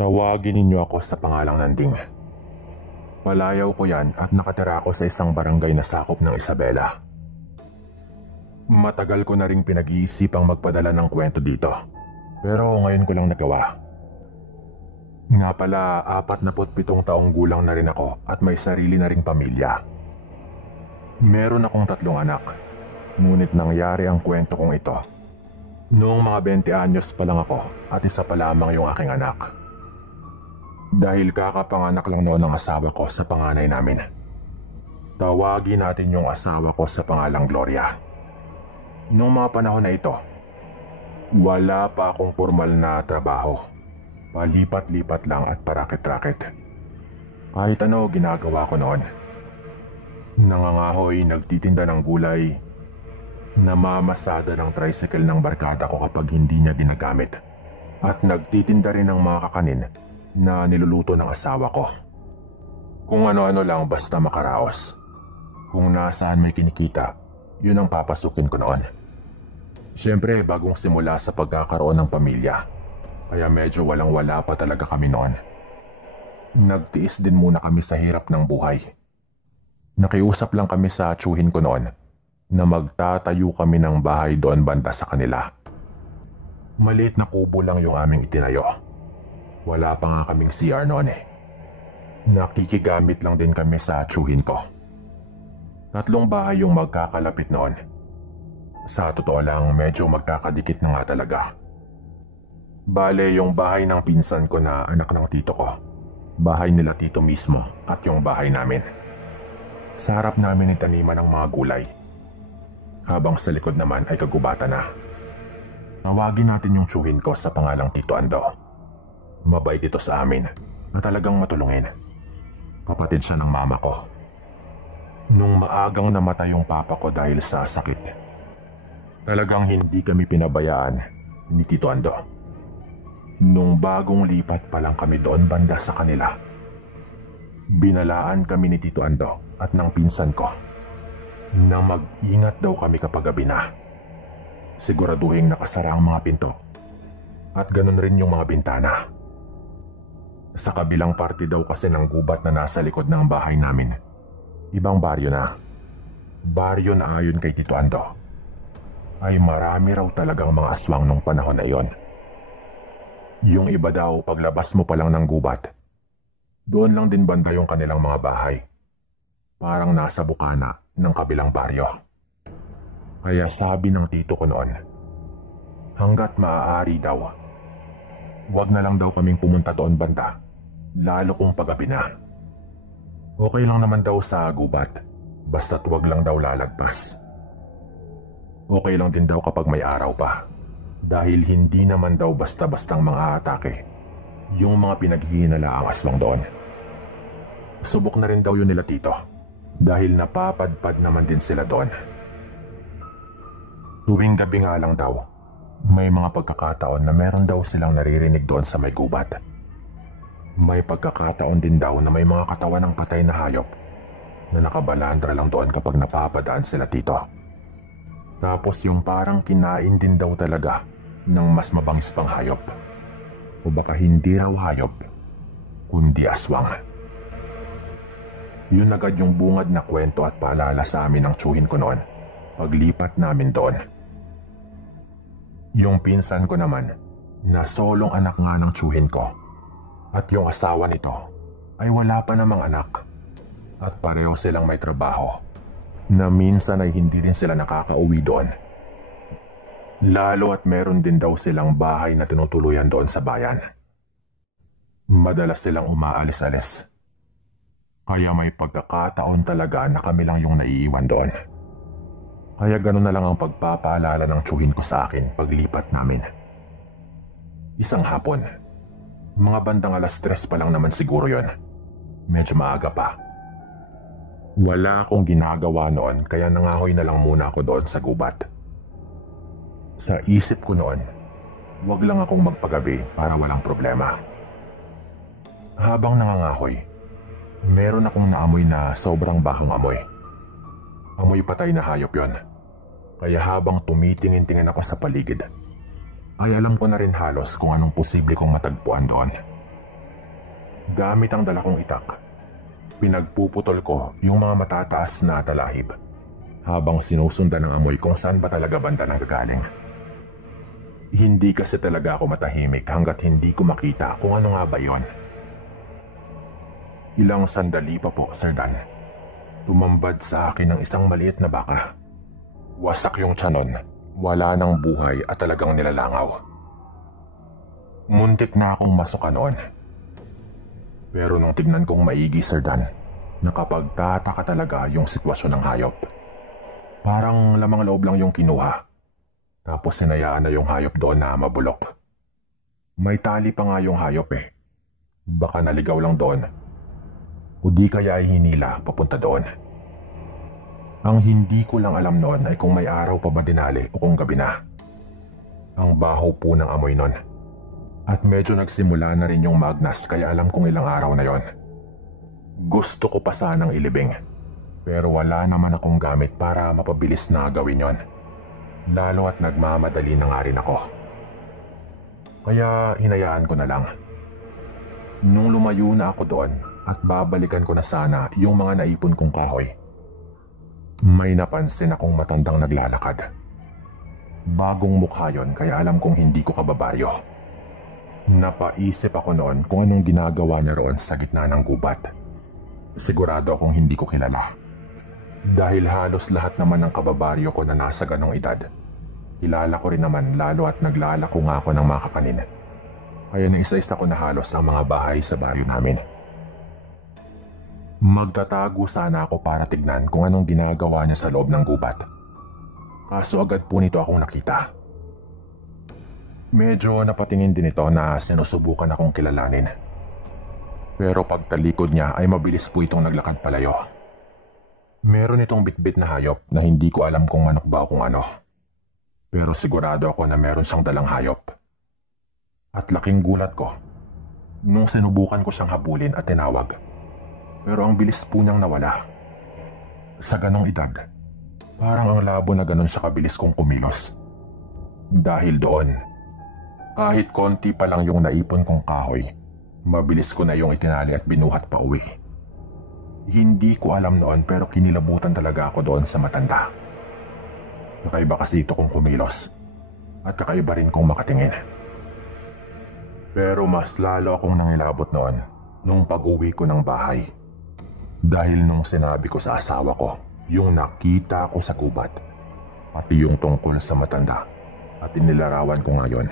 Tawagin ninyo ako sa pangalang Nanding. Palayaw ko yan at nakatira ako sa isang barangay na sakop ng Isabela. Matagal ko na ring pinag-iisipang magpadala ng kwento dito, pero ngayon ko lang nagawa. Nga pala, 47 taong gulang na rin ako at may sarili na ring pamilya. Meron akong 3 anak, ngunit nangyari ang kwento kong ito noong mga 20 anyos pa lang ako at isa pa lamang yung aking anak. Dahil kakapanganak lang noon ang asawa ko sa panganay namin. Tawagin natin yung asawa ko sa pangalang Gloria. Noong mga panahon na ito, wala pa akong formal na trabaho. Palipat-lipat lang at parakit-rakit. Kahit ano ginagawa ko noon. Nangangahoy, nagtitinda ng gulay, namamasada ng tricycle ng barkada ko kapag hindi niya ginagamit, at nagtitinda rin ng mga kakanin na niluluto ng asawa ko. Kung ano-ano lang basta makaraos. Kung nasaan may kinikita, yun ang papasukin ko noon. Siyempre, bagong simula sa pagkakaroon ng pamilya, kaya medyo walang-wala pa talaga kami noon. Nagtiis din muna kami sa hirap ng buhay. Nakiusap lang kami sa tiyuhin ko noon na magtatayo kami ng bahay doon banda sa kanila. Maliit na kubo lang yung aming itinayo. Wala pa nga kaming CR noon eh. Nakikigamit lang din kami sa tiyuhin ko. 3 bahay yung magkakalapit noon. Sa totoo lang, medyo magkakadikit na nga talaga. Bale, yung bahay ng pinsan ko na anak ng tito ko, bahay nila tito mismo at yung bahay namin. Sa harap namin itaniman ng mga gulay, habang sa likod naman ay kagubatan na. Tawagin natin yung tiyuhin ko sa pangalang Tito Ando. Mabait ito sa amin na talagang matulungin. Kapatid siya ng mama ko. Nung maagang namatay yung papa ko dahil sa sakit, talagang hindi kami pinabayaan ni Tito Ando. Nung bagong lipat pa lang kami doon banda sa kanila, binalaan kami ni Tito Ando at ng pinsan ko na mag-ingat daw kami kapag gabi na. Siguraduhin nakasara ang mga pinto at ganun rin yung mga bintana. Sa kabilang parte daw kasi ng gubat na nasa likod ng bahay namin, ibang baryo na. Baryo na ayon kay Tito Ando ay marami raw talagang mga aswang nung panahon na iyon. Yung iba daw paglabas mo pa lang ng gubat, doon lang din banda yung kanilang mga bahay. Parang nasa bukana ng kabilang baryo. Kaya sabi ng tito ko noon, hanggat maaari daw, wag na lang daw kaming pumunta doon banda, lalo kung paggabi na. Okay lang naman daw sa gubat, basta't wag lang daw lalagpas. Okay lang din daw kapag may araw pa, dahil hindi naman daw basta-bastang mga atake yung mga pinaghihinalaang aswang doon. Subok na rin daw yun nila tito, dahil napapadpad naman din sila doon. Tuwing gabi nga lang daw, may mga pagkakataon na meron daw silang naririnig doon sa may gubat. May pagkakataon din daw na may mga katawan ng patay na hayop na nakabalandra lang doon kapag napapadaan sila tito. Tapos yung parang kinain din daw talaga ng mas mabangis pang hayop. O baka hindi raw hayop, kundi aswang. Yun agad yung bungad na kwento at paalala sa amin ng tiyuhin ko noon paglipat namin doon. Yung pinsan ko naman, na solong anak nga ng tiyuhin ko, at yung asawa nito ay wala pa namang anak, at pareho silang may trabaho, na minsan ay hindi rin sila nakakauwi doon. Lalo at meron din daw silang bahay na tinutuluyan doon sa bayan. Madalas silang umaalis-alis. Kaya may pagkakataon talaga na kami lang yung naiiwan doon. Kaya ganun na lang ang pagpapaalala ng tiyuhin ko sa akin paglipat namin. Isang hapon, mga bandang 3:00 pa lang naman siguro yon. Medyo maaga pa. Wala akong ginagawa noon kaya nangahoy na lang muna ako doon sa gubat. Sa isip ko noon, wag lang akong magpagabi para walang problema. Habang nangangahoy, meron akong naamoy na sobrang bahong amoy. Amoy patay na hayop yon. Kaya habang tumitingin-tingin ako sa paligid, ay alam ko na rin halos kung anong posible kong matagpuan doon. Gamit ang dala kong itak, pinagpuputol ko yung mga matataas na talahib habang sinusundan ng amoy kung saan ba talaga banda nanggagaling. Hindi kasi talaga ako matahimik hanggat hindi ko makita kung ano nga ba yon. Ilang sandali pa po, Sir Dan. Tumambad sa akin ng isang maliit na baka. Wasak yung tiyanon, wala ng buhay at talagang nilalangaw. Muntik na akong masuka noon. Pero nung tignan kong maigi, Sir Dan, nakapagtataka talaga yung sitwasyon ng hayop. Parang lamang loob lang yung kinuha. Tapos sinayaan na yung hayop doon na mabulok. May tali pa nga yung hayop eh. Baka naligaw lang doon. O di kaya ay hinila papunta doon. Ang hindi ko lang alam noon ay kung may araw pa ba dinali o kung gabi na. Ang baho po ng amoy noon. At medyo nagsimula na rin yung magnas kaya alam kong ilang araw na yon. Gusto ko pa sanang ilibing. Pero wala naman akong gamit para mapabilis na gawin yon. Lalo at nagmamadali na nga rin ako. Kaya hinayaan ko na lang. Nung lumayo na ako doon at babalikan ko na sana yung mga naipon kong kahoy, may napansin akong matandang naglalakad. Bagong mukha yon kaya alam kong hindi ko kababaryo. Napaisip ako noon kung anong ginagawa niya roon sa gitna ng gubat. Sigurado akong hindi ko kilala. Dahil halos lahat naman ng kababaryo ko na nasa ganong edad, kilala ko rin naman lalo at naglalako nga ako ng mga kakanin. Kaya naisa-isa ko na halos ang mga bahay sa baryo namin. Magtatago sana ako para tignan kung anong ginagawa niya sa loob ng gubat. Kaso agad po nito akong nakita. Medyo napatingin din ito na sinusubukan akong kilalanin. Pero pagtalikod niya ay mabilis po itong naglakad palayo. Meron itong bitbit na hayop na hindi ko alam kung manok ba o kung ano. Pero sigurado ako na meron siyang dalang hayop. At laking gulat ko nung sinubukan ko siyang habulin at tinawag. Pero ang bilis po niyang nawala. Sa ganong edad, parang ang labo na ganon siya kabilis kong kumilos. Dahil doon, kahit konti pa lang yung naipon kong kahoy, mabilis ko na yung itinali at binuhat pa uwi. Hindi ko alam noon pero kinilabutan talaga ako doon sa matanda. Kakaiba kasi ito kong kumilos at kakaiba rin kong makatingin. Pero mas lalo akong nangilabot noon nung pag-uwi ko ng bahay. Dahil nung sinabi ko sa asawa ko yung nakita ko sa gubat, pati yung tungkol sa matanda at inilarawan ko ngayon.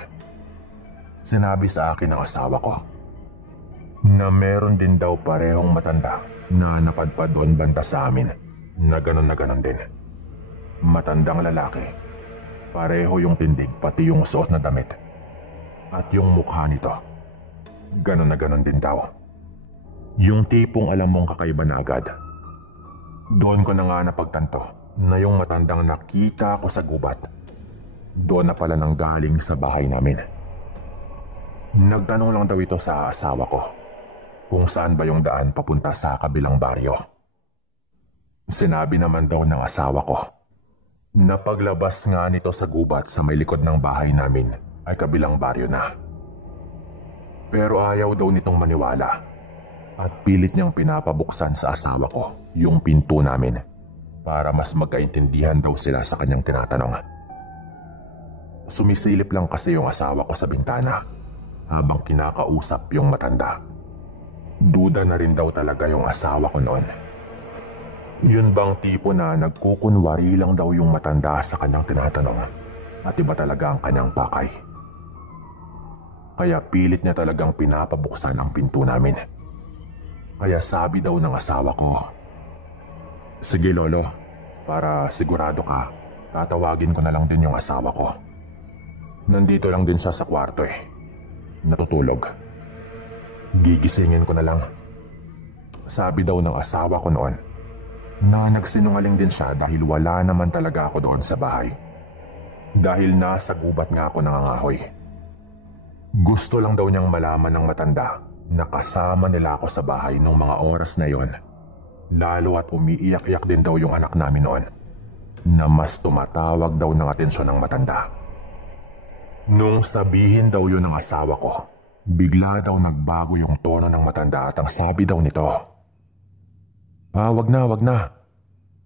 Sinabi sa akin ng asawa ko na meron din daw parehong matanda na napadpad doon banta sa amin na ganon din. Matandang lalaki. Pareho yung tindig pati yung suot na damit. At yung mukha nito, ganon din daw. Yung tipong alam mong kakaiba na agad. Doon ko na nga napagtanto na yung matandang nakita ko sa gubat, doon na pala nang galing sa bahay namin. Nagtanong lang daw ito sa asawa ko kung saan ba yung daan papunta sa kabilang baryo. Sinabi naman daw ng asawa ko na paglabas nga nito sa gubat sa may likod ng bahay namin ay kabilang baryo na. Pero ayaw daw nitong maniwala at pilit niyang pinapabuksan sa asawa ko yung pinto namin para mas magkaintindihan daw sila sa kanyang tinatanong. Sumisilip lang kasi yung asawa ko sa bintana habang kinakausap yung matanda. Duda na rin daw talaga yung asawa ko noon. Yun bang tipo na nagkukunwari lang daw yung matanda sa kanyang tinatanong at iba talaga ang kanyang pakay. Kaya pilit niya talagang pinapabuksan ang pinto namin. Kaya sabi daw ng asawa ko, "Sige lolo, para sigurado ka, tatawagin ko na lang din yung asawa ko. Nandito lang din siya sa kwarto eh. Natutulog. Gigisingin ko na lang." Sabi daw ng asawa ko noon na nagsinungaling din siya dahil wala naman talaga ako doon sa bahay. Dahil nasa gubat nga ako nangangahoy. Gusto lang daw niyang malaman ng matanda na kasama nila ako sa bahay nung mga oras na yon. Lalo at umiiyak-iyak din daw yung anak namin noon na mas tumatawag daw ng atensyon ng matanda. Nung sabihin daw yun ng asawa ko, Bigla daw nagbago yung tono ng matanda at ang sabi daw nito, wag na, wag na.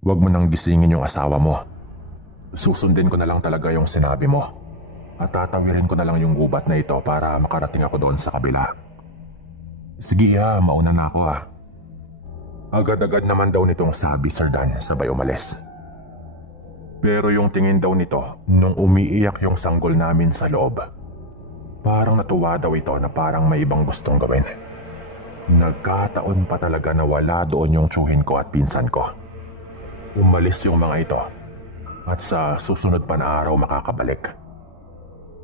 Wag mo nang gisingin yung asawa mo. Susundin ko na lang talaga yung sinabi mo. At tatawirin ko na lang yung gubat na ito para makarating ako doon sa kabila. Sige mauna na ako Agad-agad naman daw nitong sabi, Sir Dan, sabay umalis. Pero yung tingin daw nito nung umiiyak yung sanggol namin sa loob, parang natuwa daw ito na parang may ibang gustong gawin. Nagkataon pa talaga na wala doon yung tsuhin ko at pinsan ko. Umalis yung mga ito at sa susunod pa na araw makakabalik.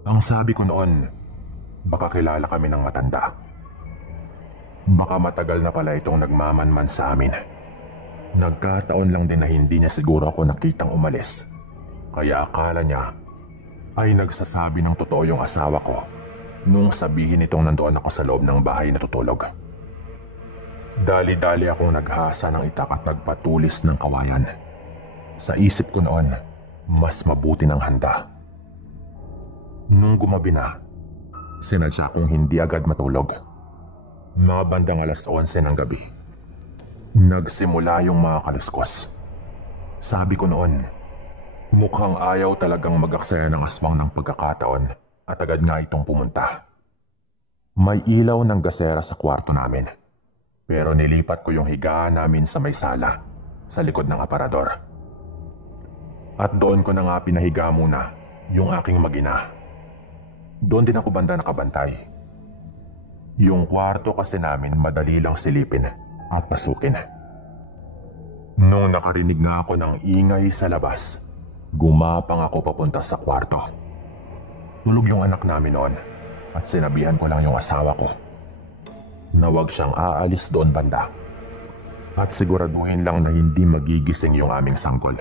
Ang sabi ko noon, baka kilala kami ng matanda. Baka matagal na pala itong nagmamanman sa amin. Nagkataon lang din na hindi niya siguro ako nakitang umalis. Kaya akala niya ay nagsasabi ng totoo yung asawa ko nung sabihin itong nandoon ako sa loob ng bahay na tutulog. Dali-dali akong naghasa ng itak at nagpatulis ng kawayan. Sa isip ko noon, mas mabuti ng handa. Nung gumabi na, sinadya kong hindi agad matulog. Mga bandang 11:00 ng gabi, nagsimula yung mga kaluskos. Sabi ko noon, mukhang ayaw talagang mag-aksaya ng aswang ng pagkakataon at agad nga itong pumunta. May ilaw ng gasera sa kwarto namin, pero nilipat ko yung higaan namin sa may sala, sa likod ng aparador. At doon ko na nga pinahiga muna yung aking mag-ina. Doon din ako banda nakabantay. Yung kwarto kasi namin madali lang silipin at pasukin. Nung nakarinig nga ako ng ingay sa labas, gumapang ako papunta sa kwarto. Tulog yung anak namin noon at sinabihan ko lang yung asawa ko na huwag siyang aalis doon banda at siguraduhin lang na hindi magigising yung aming sanggol.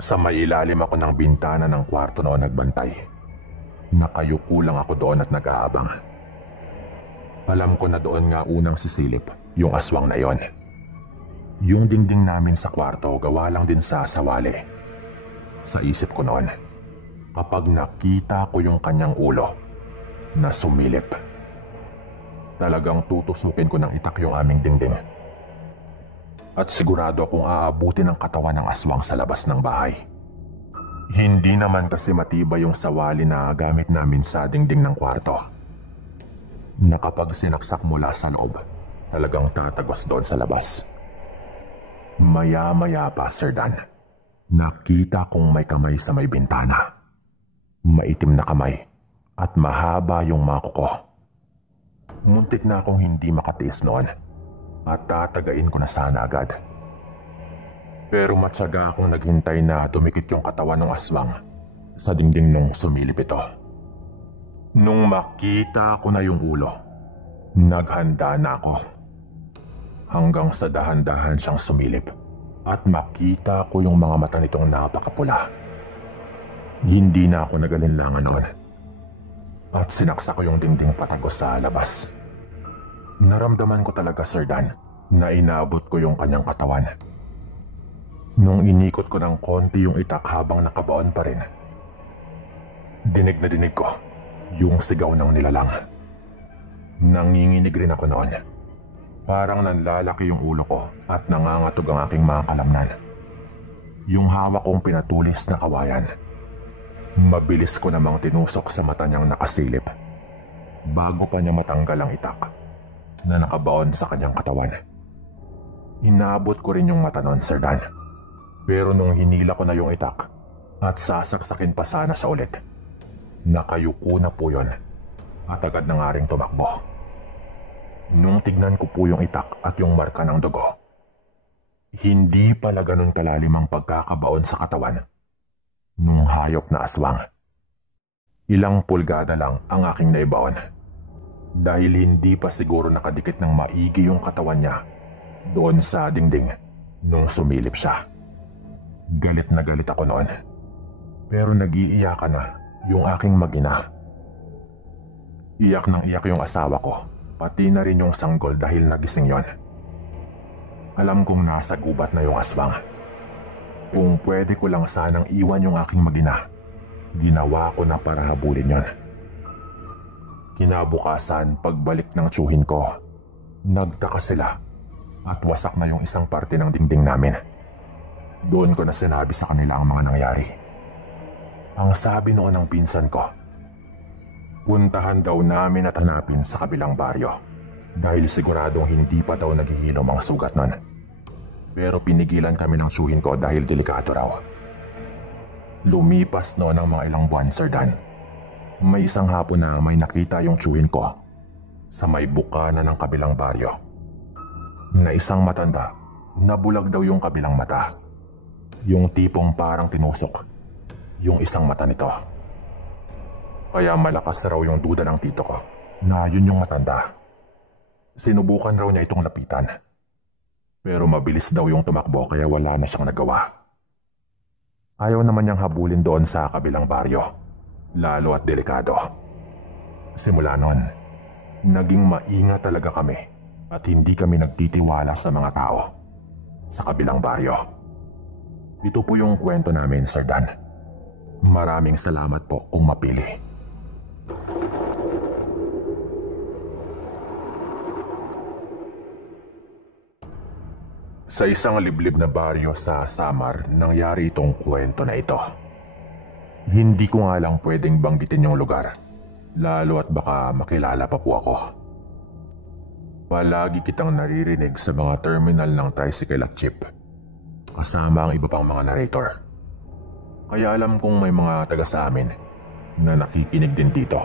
Sa may ilalim ako ng bintana ng kwarto noon nagbantay. Nakayuko lang ako doon at nag-aabang. Alam ko na doon nga unang sisilip yung aswang na yon. Yung dingding namin sa kwarto gawa lang din sa sawali. Sa isip ko noon, kapag nakita ko yung kanyang ulo na sumilip, talagang tutusukin ko ng itak yung aming dingding. At sigurado akong aabutin ang katawan ng aswang sa labas ng bahay. Hindi naman kasi matibay yung sawali na gamit namin sa dingding ng kwarto, na kapag sinaksak mula sa loob, talagang tatagos doon sa labas. Maya-maya pa, Sir Dan, nakita kong may kamay sa may bintana. Maitim na kamay at mahaba yung mako ko. Muntik na akong hindi makatiis noon at tatagain ko na sana agad. Pero matyaga akong naghintay na dumikit yung katawan ng aswang sa dingding nung sumilip ito. Nung makita ko na yung ulo, naghanda na ako. Hanggang sa dahan-dahan siyang sumilip at makita ko yung mga mata nitong napakapula. Hindi na ako nagalinlangan noon at sinaksak ko yung dingding patagos sa labas. Naramdaman ko talaga, Sir Dan, na inabot ko yung kanyang katawan. Nung inikot ko ng konti yung itak habang nakabaon pa rin, dinig na dinig ko yung sigaw ng nilalang. Nanginginig rin ako noon. Parang nanlalaki yung ulo ko at nangangatog ang aking mga kalamnan. Yung hawak kong pinatulis na kawayan, mabilis ko namang tinusok sa mata niyang nakasilip bago pa niya matanggal ang itak na nakabaon sa kanyang katawan. Inabot ko rin yung mata noon, Sir Dan. Pero nung hinila ko na yung itak at sasaksakin pa sana sa ulit, nakayuko na po yun at agad na nga ring tumakbo. Nung tignan ko po yung itak at yung marka ng dugo, hindi pala ganun kalalim ang pagkakabaon sa katawan nung hayop na aswang. Ilang pulgada lang ang aking naibaon dahil hindi pa siguro nakadikit ng maigi yung katawan niya doon sa dingding nung sumilip siya. Galit na galit ako noon, pero nag-iiyakan na yung aking mag-ina. Iyak nang iyak yung asawa ko, pati na rin yung sanggol dahil nagising yon. Alam kong nasa gubat na yung aswang. Kung pwede ko lang sanang iwan yung aking mag-ina, ginawa ko na para habulin yon. Kinabukasan, pagbalik ng tiyuhin ko, nagtaka sila at wasak na yung isang parte ng dingding namin. Doon ko na sinabi sa kanila ang mga nangyari. Ang sabi noon ng pinsan ko, puntahan daw namin at hanapin sa kabilang baryo dahil siguradong hindi pa daw naghihilom ang sugat nun. Pero pinigilan kami ng tiyuhin ko dahil delikado raw. Lumipas noon ang mga ilang buwan, Sir Dan. May isang hapon na may nakita yung tiyuhin ko sa may bukana ng kabilang baryo na isang matanda na bulag daw yung kabilang mata. Yung tipong parang tinusok yung isang mata nito. Kaya malakas raw yung duda ng tito ko na yun yung matanda. Sinubukan raw niya itong lapitan. Pero mabilis daw yung tumakbo kaya wala na siyang nagawa. Ayaw naman niyang habulin doon sa kabilang baryo, lalo at delikado. Simula noon, naging maingat talaga kami at hindi kami nagtitiwala sa mga tao sa kabilang baryo. Ito po yung kwento namin, Sir Dan. Maraming salamat po kung mapili. Sa isang liblib na baryo sa Samar, nangyari itong kwento na ito. Hindi ko nga lang pwedeng banggitin yung lugar, lalo at baka makilala pa po ako. Palagi kitang naririnig sa mga terminal ng tricycle at jeep, kasama ang iba pang mga narrator. Kaya alam kong may mga taga sa amin na nakikinig din dito.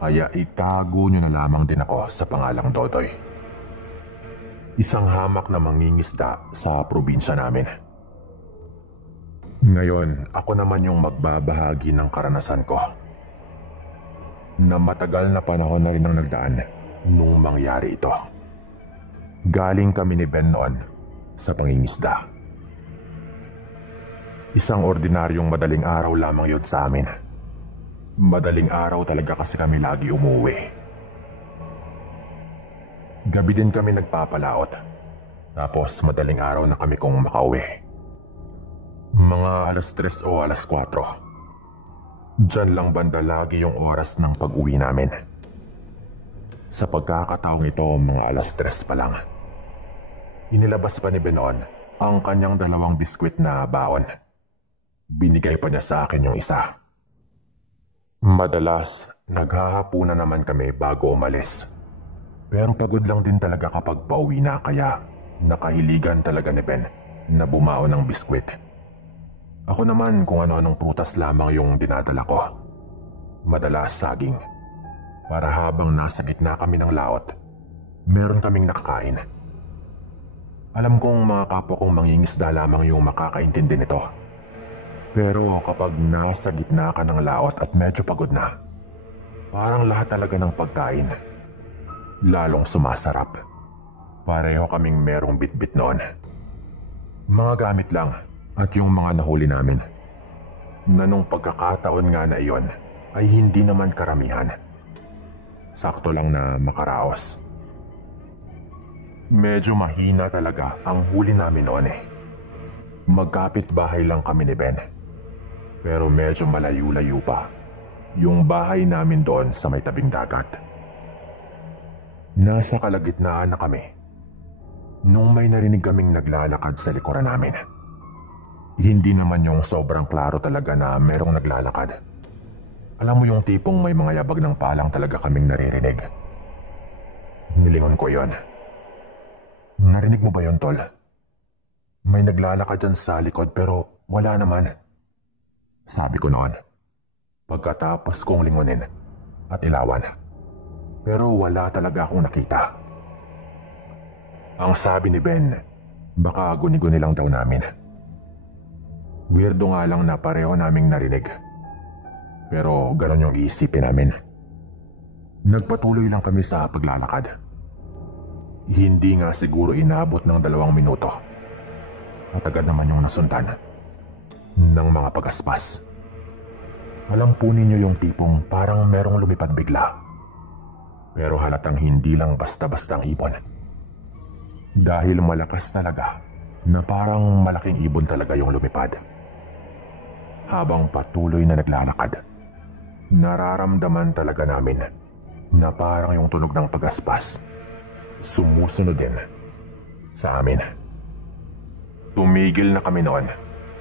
Kaya itago nyo na lamang din ako sa pangalang Dodoy. Isang hamak na mangingisda sa probinsya namin. Ngayon, ako naman yung magbabahagi ng karanasan ko. Na matagal na panahon na rin ang nagdaan nung mangyari ito. Galing kami ni Ben noon sa pangingisda. Isang ordinaryong madaling araw lamang yun sa amin. Madaling araw talaga kasi kami lagi umuwi. Gabi din kami nagpapalaot. Tapos madaling araw na kami kung makauwi. Mga alas 3 o alas 4. Diyan lang banda lagi yung oras ng pag-uwi namin. Sa pagkakataong ito, mga alas 3 pa lang. Inilabas pa ni Benon ang kanyang 2 biskwit na baon. Binigay pa niya sa akin yung isa. Madalas, naghahapunan naman kami bago umalis. Pero pagod lang din talaga kapag pauwi na kaya nakahiligan talaga ni Ben na bumao ng biskwit. Ako naman kung ano-anong prutas lamang yung dinadala ko. Madalas saging. Para habang nasa gitna kami ng laot, meron kaming nakakain. Alam kong mga kapwa kong mangingisda lamang yung makakaintindi nito. Pero kapag nasa gitna ka ng laot at medyo pagod na, parang lahat talaga ng pagkain lalong sumasarap. Pareho kaming merong bitbit noon. Mga gamit lang at yung mga nahuli namin. Na nung pagkakataon nga na iyon ay hindi naman karamihan. Sakto lang na makaraos. Medyo mahina talaga ang huli namin noon eh. Magkapit bahay lang kami ni Ben. Pero medyo malayo-layo pa yung bahay namin doon sa may tabing dagat. Nasa kalagitnaan na kami nung may narinig kaming naglalakad sa likuran namin. Hindi naman yung sobrang klaro talaga na merong naglalakad. Alam mo yung tipong may mga yabag ng palang talaga kaming naririnig. Nilingon ko yon. Narinig mo ba yon, Tol? May naglalakad dyan sa likod pero wala naman. Sabi ko noon. Pagkatapos kong lingunin at ilawan. Pero wala talaga akong nakita. Ang sabi ni Ben, baka guni-guni lang daw namin. Weirdo nga lang na pareho naming narinig. Pero ganon yung iisipin namin. Nagpatuloy lang kami sa paglalakad. Hindi nga siguro inabot ng 2 minuto. At agad naman yung nasundan ng mga pagaspas. Alam po ninyo yung tipong parang merong lumipad bigla. Pero halatang hindi lang basta-bastang ibon. Dahil malakas talaga na parang malaking ibon talaga yung lumipad. Habang patuloy na naglalakad. Nararamdaman talaga namin na parang yung tunog ng pagaspas sumusunod din sa amin. Tumigil na kami noon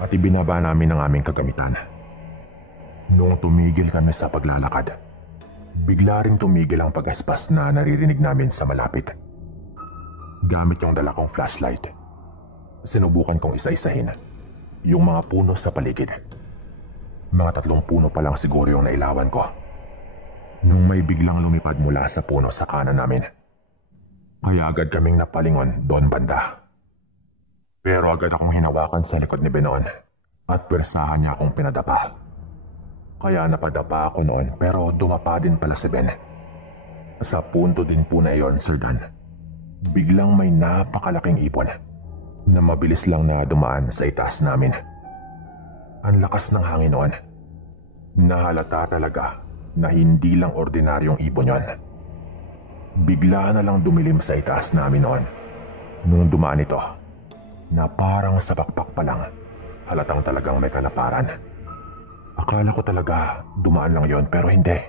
at ibinaba namin ang aming kagamitan. Noong tumigil kami sa paglalakad, bigla ring tumigil ang pagaspas na naririnig namin sa malapit. Gamit yung dala kong flashlight, sinubukan kong isa-isahin yung mga puno sa paligid. Mga 3 puno pa lang siguro yung nailawan ko nung may biglang lumipad mula sa puno sa kanan namin. Kaya agad kaming napalingon doon banda. Pero agad akong hinawakan sa likod ni Benon at pwersahan niya akong pinadapa. Kaya napadapa ako noon pero dumapa din pala si Ben. Sa punto din po na iyon, Sir Dan, biglang may napakalaking ipon na mabilis lang na dumaan sa itaas namin. Ang lakas ng hangin noon. Nahalata talaga na hindi lang ordinaryong ipon yon. Bigla na lang dumilim sa itaas namin noon. Nung dumaan ito, na parang sa pakpak pa lang, halatang talagang may kalaparan. Akala ko talaga dumaan lang yon pero hindi.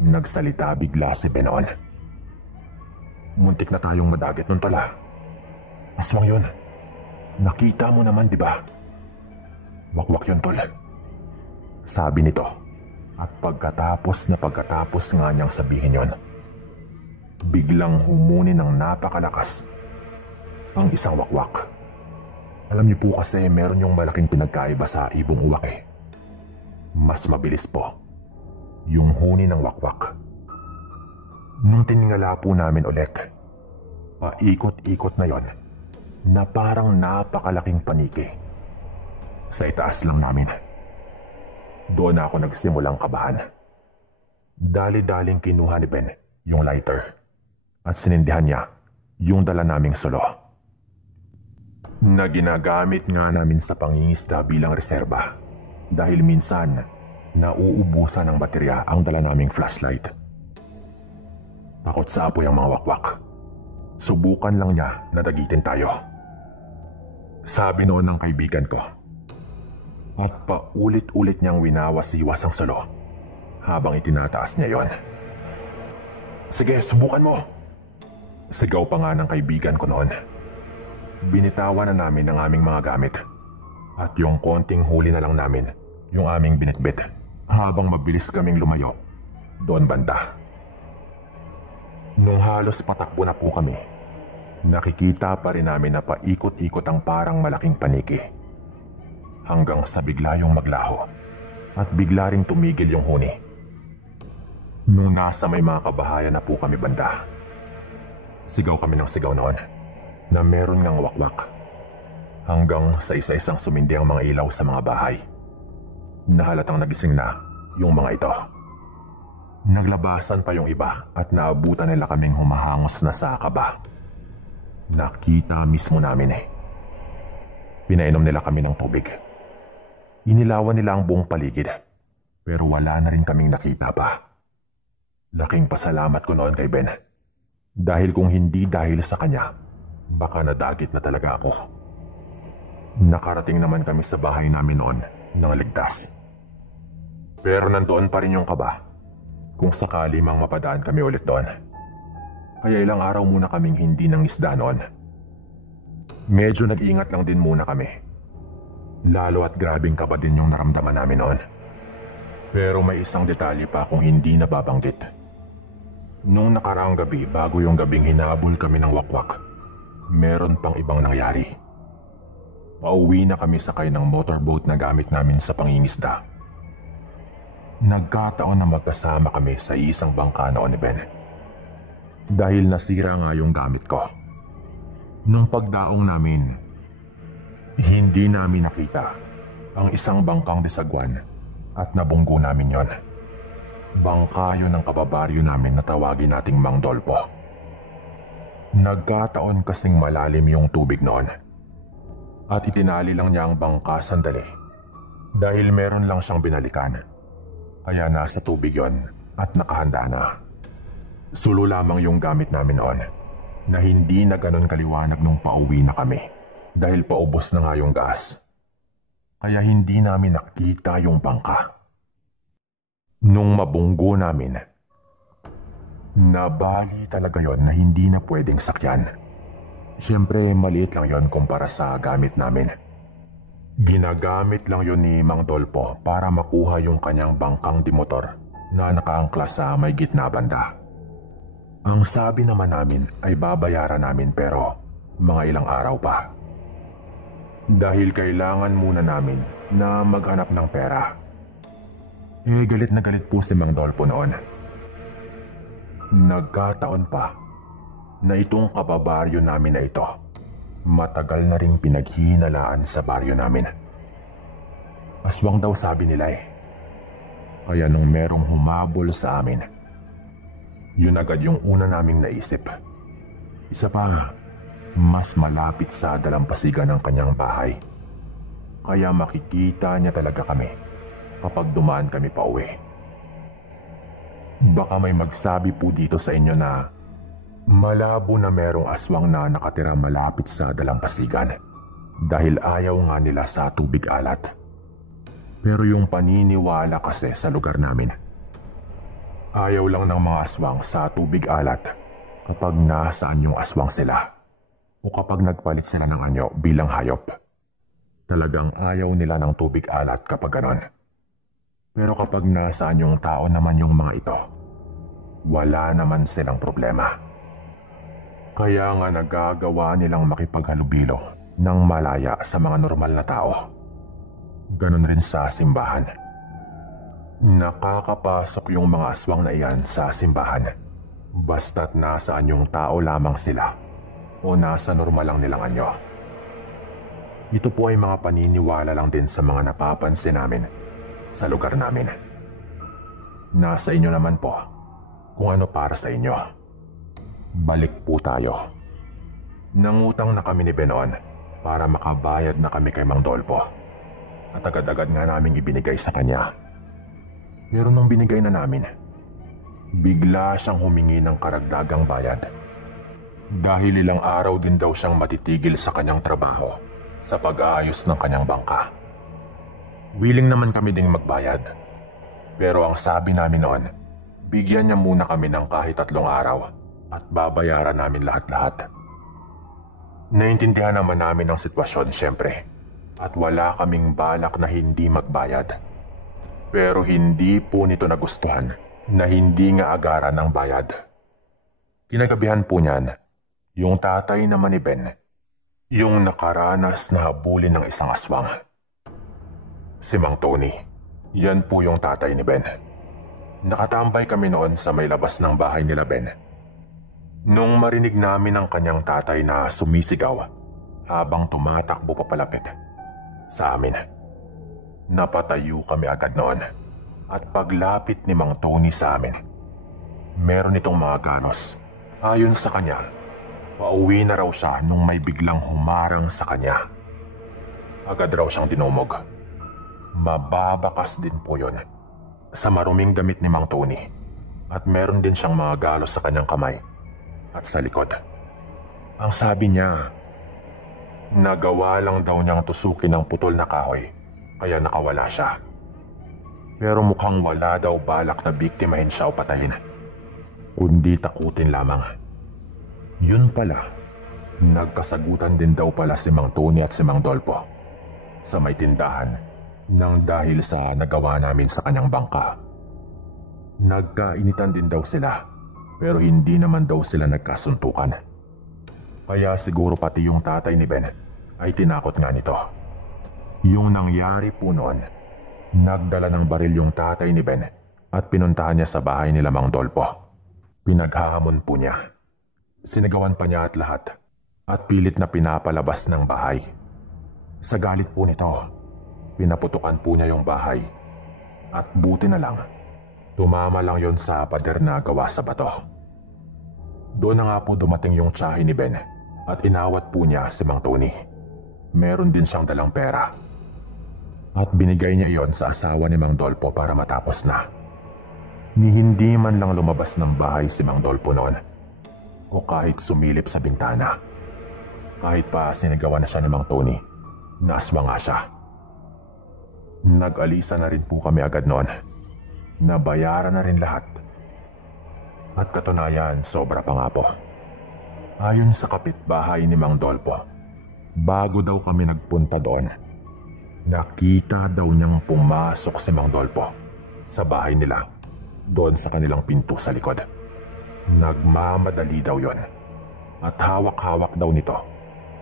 Nagsalita bigla si Benon. Muntik na tayong madagit nun tala. Aswang yun. Nakita mo naman, di ba? Wakwak yun, tol. Sabi nito. At pagkatapos nga niyang sabihin yon, biglang humuni ng napakalakas ang isang wakwak. Alam niyo po kasi meron yung malaking pinagkaiba sa ibong uwak eh. Mas mabilis po yung huni ng wakwak. Nung tiningala po namin ulit, paikot-ikot na yon na parang napakalaking paniki sa itaas lang namin. Doon ako nagsimulang kabahan. Dali-daling kinuha ni Ben yung lighter at sinindihan niya yung dala naming sulo na ginagamit nga namin sa pangingisda bilang reserba dahil minsan nauubusan ng baterya ang dala naming flashlight. Takot sa apoy ang mga wakwak. Subukan lang niya na dagitin tayo. Sabi noon ng kaibigan ko. At paulit-ulit niyang winawas-iwas ang sulo habang itinataas niya yon. Sige, subukan mo! Sigaw pa nga ng kaibigan ko noon. Binitawan na namin ang aming mga gamit at yung konting huli na lang namin yung aming binitbit habang mabilis kaming lumayo doon banda. Nung halos patakbo na po kami, nakikita pa rin namin na paikot-ikot ang parang malaking paniki hanggang sa bigla yung maglaho at bigla ring tumigil yung huni. Nung nasa may mga kabahayan na po kami banda, sigaw kami ng sigaw noon na meron ngang wakwak hanggang sa isa-isang sumindi ang mga ilaw sa mga bahay. Nahalatang nagising na yung mga ito. Naglabasan pa yung iba at naabutan nila kaming humahangos na sa kaba. Nakita mismo namin eh. Pinainom nila kami ng tubig. Inilawan nila ang buong paligid pero wala na rin kaming nakita pa. Laking pasalamat ko noon kay Ben dahil kung hindi dahil sa kanya, baka nadagit na talaga ako. Nakarating naman kami sa bahay namin noon ng ligtas. Pero nandoon pa rin yung kaba kung sakali mang mapadaan kami ulit doon. Kaya ilang araw muna kaming hindi nangisda noon. Medyo nag-ingat lang din muna kami. Lalo at grabing kaba din yung naramdaman namin noon. Pero may isang detalye pa akong hindi nababanggit. Nung nakaraang gabi bago yung gabing hinabol kami ng wakwak, meron pang ibang nangyari. Pauwi na kami sakay ng motorboat na gamit namin sa pangingisda. Nagkataon na magkasama kami sa isang bangka noon ni Ben. Dahil nasira nga yung gamit ko. Nung pagdaong namin, hindi namin nakita ang isang bangkang disagwan at nabunggo namin yon. Bangka yun ng kababaryo namin na tawagin nating Mang Dolpo. Nagkataon kasing malalim yung tubig noon. At itinali lang niya ang bangka sandali dahil meron lang siyang binalikan. Kaya nasa tubig yon at nakahanda na. Sulo lamang yung gamit namin noon na hindi na ganon kaliwanag nung pauwi na kami dahil paubos na nga yung gas. Kaya hindi namin nakita yung bangka. Nung mabunggo namin, nabali talaga yon na hindi na pwedeng sakyan. Siyempre maliit lang yon kumpara sa gamit namin. Ginagamit lang yon ni Mang Dolpo para makuha yung kanyang bangkang dimotor na nakaangkla sa may gitna banda. Ang sabi naman namin ay babayaran namin pero mga ilang araw pa. Dahil kailangan muna namin na maghanap ng pera. Galit na galit po si Mang Dolpo noon. Nagkataon pa na itong kababaryo namin na ito, matagal na ring pinaghihinalaan sa baryo namin. Aswang daw sabi nila eh. Kaya nung merong humabol sa amin, yun agad yung una naming naisip. Isa pa, mas malapit sa dalampasigan ng kanyang bahay. Kaya makikita niya talaga kami kapag dumaan kami pa uwi. Baka may magsabi po dito sa inyo na malabo na merong aswang na nakatira malapit sa dalampasigan dahil ayaw nga nila sa tubig alat. Pero yung paniniwala kasi sa lugar namin, ayaw lang ng mga aswang sa tubig alat kapag nasaan yung aswang sila o kapag nagpalit sila ng anyo bilang hayop. Talagang ayaw nila ng tubig alat kapag ganon. Pero kapag nasaan yung tao naman yung mga ito, wala naman silang problema. Kaya nga nagagawa nilang makipaghalubilo ng malaya sa mga normal na tao. Ganon rin sa simbahan. Nakakapasok yung mga aswang na iyan sa simbahan basta't nasaan yung tao lamang sila o nasa normal lang nilang anyo. Ito po ay mga paniniwala lang din sa mga napapansin namin sa lugar namin. Nasa inyo naman po kung ano para sa inyo. Balik po tayo. Nangutang na kami ni Benon para makabayad na kami kay Mang Dolpo. At agad-agad nga naming ibinigay sa kanya. Pero nung binigay na namin, bigla siyang humingi ng karagdagang bayad. Dahil ilang araw din daw siyang matitigil sa kanyang trabaho sa pag-aayos ng kanyang bangka. Willing naman kami ding magbayad. Pero ang sabi namin noon, bigyan niya muna kami ng kahit 3 araw at babayaran namin lahat-lahat. Naintindihan naman namin ang sitwasyon siyempre at wala kaming balak na hindi magbayad. Pero hindi po nito nagustuhan na hindi nga agaran ng bayad. Kinagabihan po niyan, yung tatay naman ni Ben, yung nakaranas na habulin ng isang aswang. Si Mang Tony, yan po yung tatay ni Ben. Nakatambay kami noon sa may labas ng bahay nila Ben. Nung marinig namin ang kanyang tatay na sumisigaw habang tumatakbo papalapit sa amin, napatayo kami agad noon. At paglapit ni Mang Tony sa amin, meron itong mga ganos. Ayon sa kanya, pauwi na raw siya nung may biglang humarang sa kanya. Agad raw siyang dinumog. Mababakas din po yun sa maruming damit ni Mang Tony. At meron din siyang mga galos sa kanyang kamay at sa likod. Ang sabi niya, nagawa lang daw niyang tusukin ng putol na kahoy kaya nakawala siya. Pero mukhang wala daw balak na biktimahin siya o patayin, kundi takutin lamang. Yun pala, nagkasagutan din daw pala si Mang Tony at si Mang Dolpo sa may tindahan nang dahil sa nagawa namin sa kanyang bangka. Nagkainitan din daw sila, pero hindi naman daw sila nagkasuntukan. Kaya siguro pati yung tatay ni Ben ay tinakot nga nito. Yung nangyari po noon, nagdala ng baril yung tatay ni Ben at pinuntahan niya sa bahay nila Mang Dolpo. Pinaghahamon po niya. Sinigawan pa niya at lahat at pilit na pinapalabas ng bahay. Sa galit po nito, pinaputukan po niya yung bahay. At buti na lang, tumama lang yon sa pader na gawa sa bato. Doon na nga po dumating yung tiyahin ni Ben at inawat po niya si Mang Tony. Meron din siyang dalang pera. At binigay niya iyon sa asawa ni Mang Dolpo para matapos na. Ni hindi man lang lumabas ng bahay si Mang Dolpo noon o kahit sumilip sa bintana. Kahit pa sinigawan na siya ni Mang Tony, naswa nga siya. Nag-alisa na rin po kami agad noon. nabayaran na rin lahat. At katunayan, sobra pa nga po. Ayon sa kapitbahay ni Mang Dolpo, bago daw kami nagpunta doon, nakita daw niyang pumasok si Mang Dolpo sa bahay nila, doon sa kanilang pinto sa likod. Nagmamadali daw yon, at hawak-hawak daw nito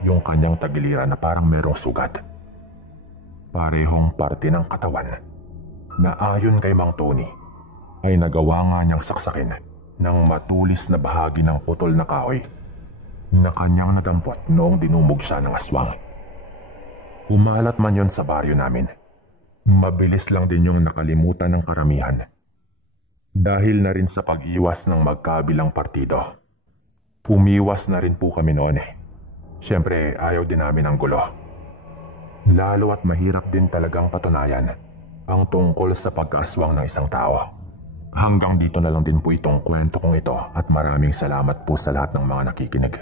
yung kanyang tagiliran na parang merong sugat. Parehong parte ng katawan na ayon kay Mang Tony ay nagawa nga niyang saksakin ng matulis na bahagi ng putol na kahoy na kanyang nadampot noong dinumog siya ng aswang. Umalat man yon sa baryo namin, mabilis lang din yung nakalimutan ng karamihan. Dahil na rin sa pag-iwas ng magkabilang partido. Umiwas na rin po kami noon eh. Siyempre, ayaw din namin ang gulo. Lalo at mahirap din talagang patunayan ang tungkol sa pagkaaswang ng isang tao. Hanggang dito na lang din po itong kwento kong ito at maraming salamat po sa lahat ng mga nakikinig.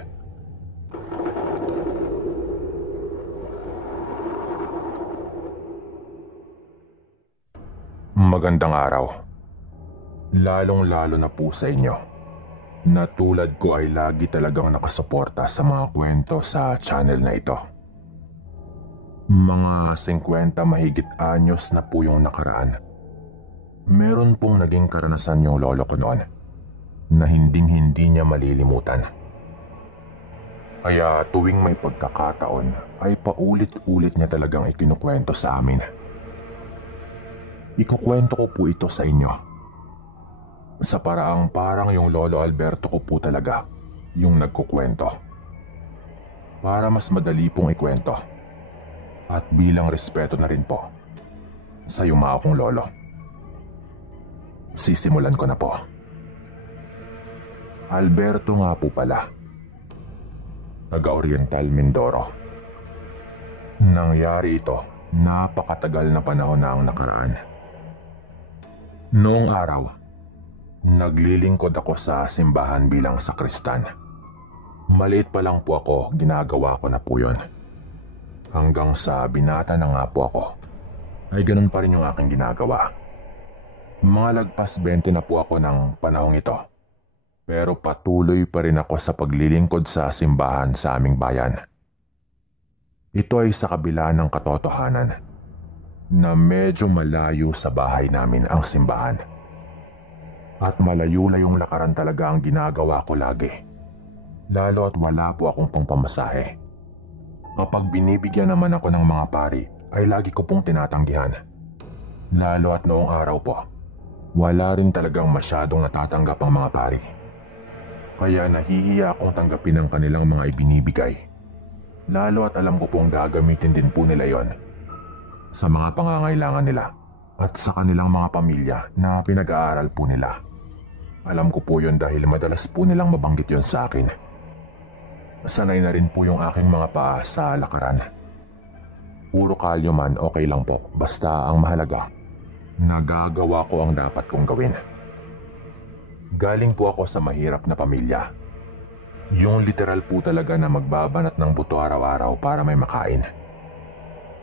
Magandang araw. Lalong-lalo na po sa inyo, na tulad ko ay lagi talagang nakasuporta sa mga kwento sa channel na ito. Mga 50 mahigit anyos na po yung nakaraan. Meron pong naging karanasan yung lolo ko noon na hinding-hindi niya malilimutan. Kaya tuwing may pagkakataon ay paulit-ulit niya talagang ikinukwento sa amin. Ikukwento ko po ito sa inyo. Sa paraang parang yung Lolo Alberto ko po talaga yung nagkukwento. Para mas madali pong ikwento. At bilang respeto na rin po sa yumao kong lolo. Sisimulan ko na po. Alberto nga po pala. Taga-Oriental Mindoro. Nangyari ito napakatagal na panahon na ang nakaraan. Noong araw, naglilingkod ako sa simbahan bilang sakristan. Maliit pa lang po ako, ginagawa ko na po yun. Hanggang sa binata na nga po ako, ay ganun pa rin yung aking ginagawa. Mga lagpas 20 na po ako ng panahong ito. Pero patuloy pa rin ako sa paglilingkod sa simbahan sa aming bayan. Ito ay sa kabila ng katotohanan na medyo malayo sa bahay namin ang simbahan. At malayo-layong lakaran talaga ang ginagawa ko lagi. Lalo at wala po akong pangpamasahe. Kapag binibigyan naman ako ng mga pari, ay lagi ko pong tinatanggihan. Lalo at noong araw po, wala rin talagang masyadong natatanggap ang mga pari. Kaya nahihiya akong tanggapin ang kanilang mga ibinibigay. Lalo at alam ko pong gagamitin din po nila yon sa mga pangangailangan nila at sa kanilang mga pamilya na pinag-aaral po nila. Alam ko po yun dahil madalas po nilang mabanggit yon sa akin. Sanay na rin po yung aking mga paa sa lakaran. Puro kalyo man okay lang po, basta ang mahalaga, nagagawa ko ang dapat kong gawin. Galing po ako sa mahirap na pamilya. Yung literal po talaga na magbabanat ng buto araw-araw para may makain.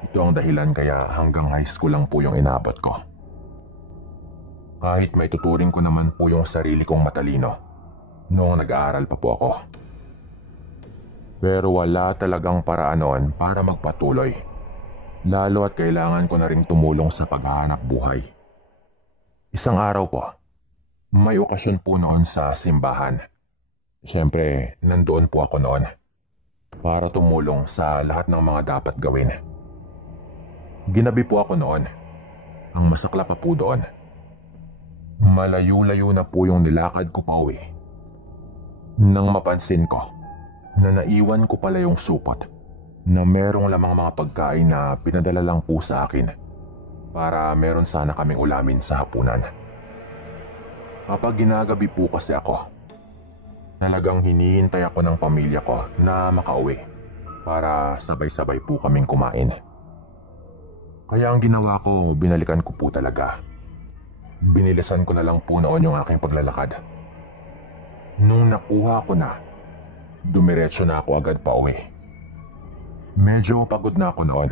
Ito ang dahilan kaya hanggang high school lang po yung inabot ko. Kahit may tuturing ko naman po yung sarili kong matalino noong nag-aaral pa po ako. Pero wala talagang paraan noon para magpatuloy. Lalo at kailangan ko na rin tumulong sa paghahanap buhay. Isang araw po, may okasyon po noon sa simbahan. Siyempre, nandoon po ako noon para tumulong sa lahat ng mga dapat gawin. Ginabi po ako noon. Ang masakla pa po doon, malayo-layo na po yung nilakad ko pa uwi. Nang mapansin ko na naiwan ko pala yung supot na merong lamang mga pagkain na pinadala lang po sa akin para meron sana kaming ulamin sa hapunan. Kapag ginagabi po kasi ako, talagang hinihintay ako ng pamilya ko na makauwi para sabay-sabay po kaming kumain. Kaya ang ginawa ko, binalikan ko po talaga. Binilisan ko na lang po noon yung aking paglalakad. Nung nakuha ko na, dumiretso na ako agad pa uwi. Medyo pagod na ako noon,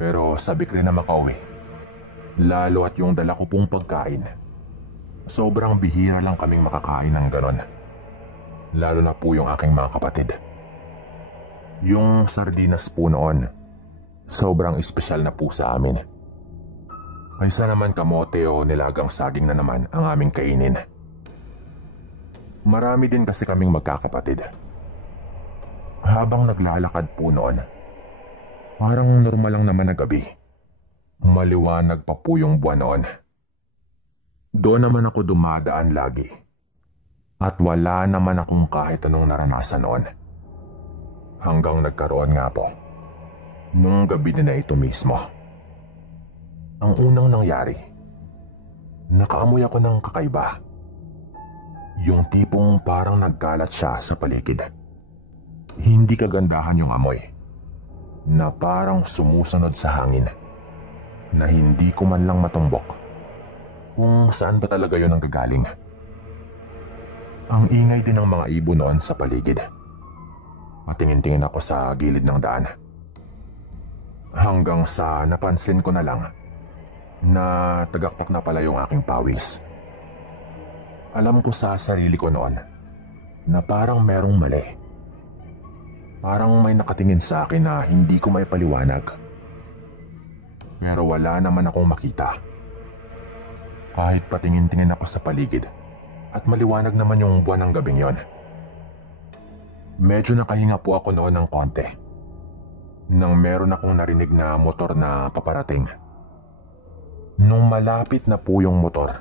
pero sabik rin na makauwi. Lalo at yung dala ko pong pagkain Sobrang bihira lang kaming makakain ng ganon. Lalo na po yung aking mga kapatid. Yung sardinas po noon, sobrang espesyal na po sa amin. Kaysa naman kamote o nilagang saging na naman ang aming kainin. Marami din kasi kaming magkakapatid. Habang naglalakad po noon, parang normal lang naman na gabi. Maliwanag pa po yung buwan noon. Doon naman ako dumadaan lagi. At wala naman akong kahit anong naranasan noon. Hanggang nagkaroon nga po, nung gabi na ito mismo. Ang unang nangyari, nakaamoy ako ng kakaiba. Yung tipong parang nagkalat siya sa paligid. Hindi kagandahan yung amoy, na parang sumusunod sa hangin, na hindi ko man lang matumbok kung saan ba talaga yun ang gagaling. Ang ingay din ng mga ibon noon sa paligid. Matingin-tingin ako sa gilid ng daan. Hanggang sa napansin ko na lang na tagaktak na pala yung aking pawis. Alam ko sa sarili ko noon na parang merong mali. Parang may nakatingin sa akin na hindi ko may paliwanag. Pero wala naman akong makita. Kahit patingin-tingin ako sa paligid at maliwanag naman yung buwan ng gabing yon. Medyo nakahinga po ako noon ng konti nang meron akong narinig na motor na paparating. Nung malapit na po yung motor,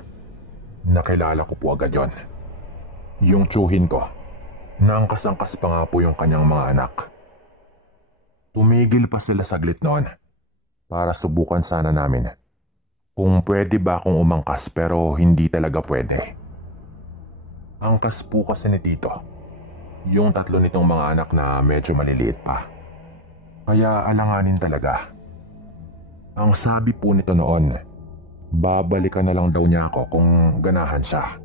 nakilala ko po agad yon. Yung tiyuhin ko, na angkas-angkas pa nga po yung kanyang mga anak. Tumigil pa sila saglit noon para subukan sana namin kung pwede ba akong umangkas, pero hindi talaga pwede. Angkas po kasi ni Tito yung tatlo nitong mga anak na medyo maliliit pa. Kaya alanganin talaga. Ang sabi po nito noon, babalikan na lang daw niya ako kung ganahan siya.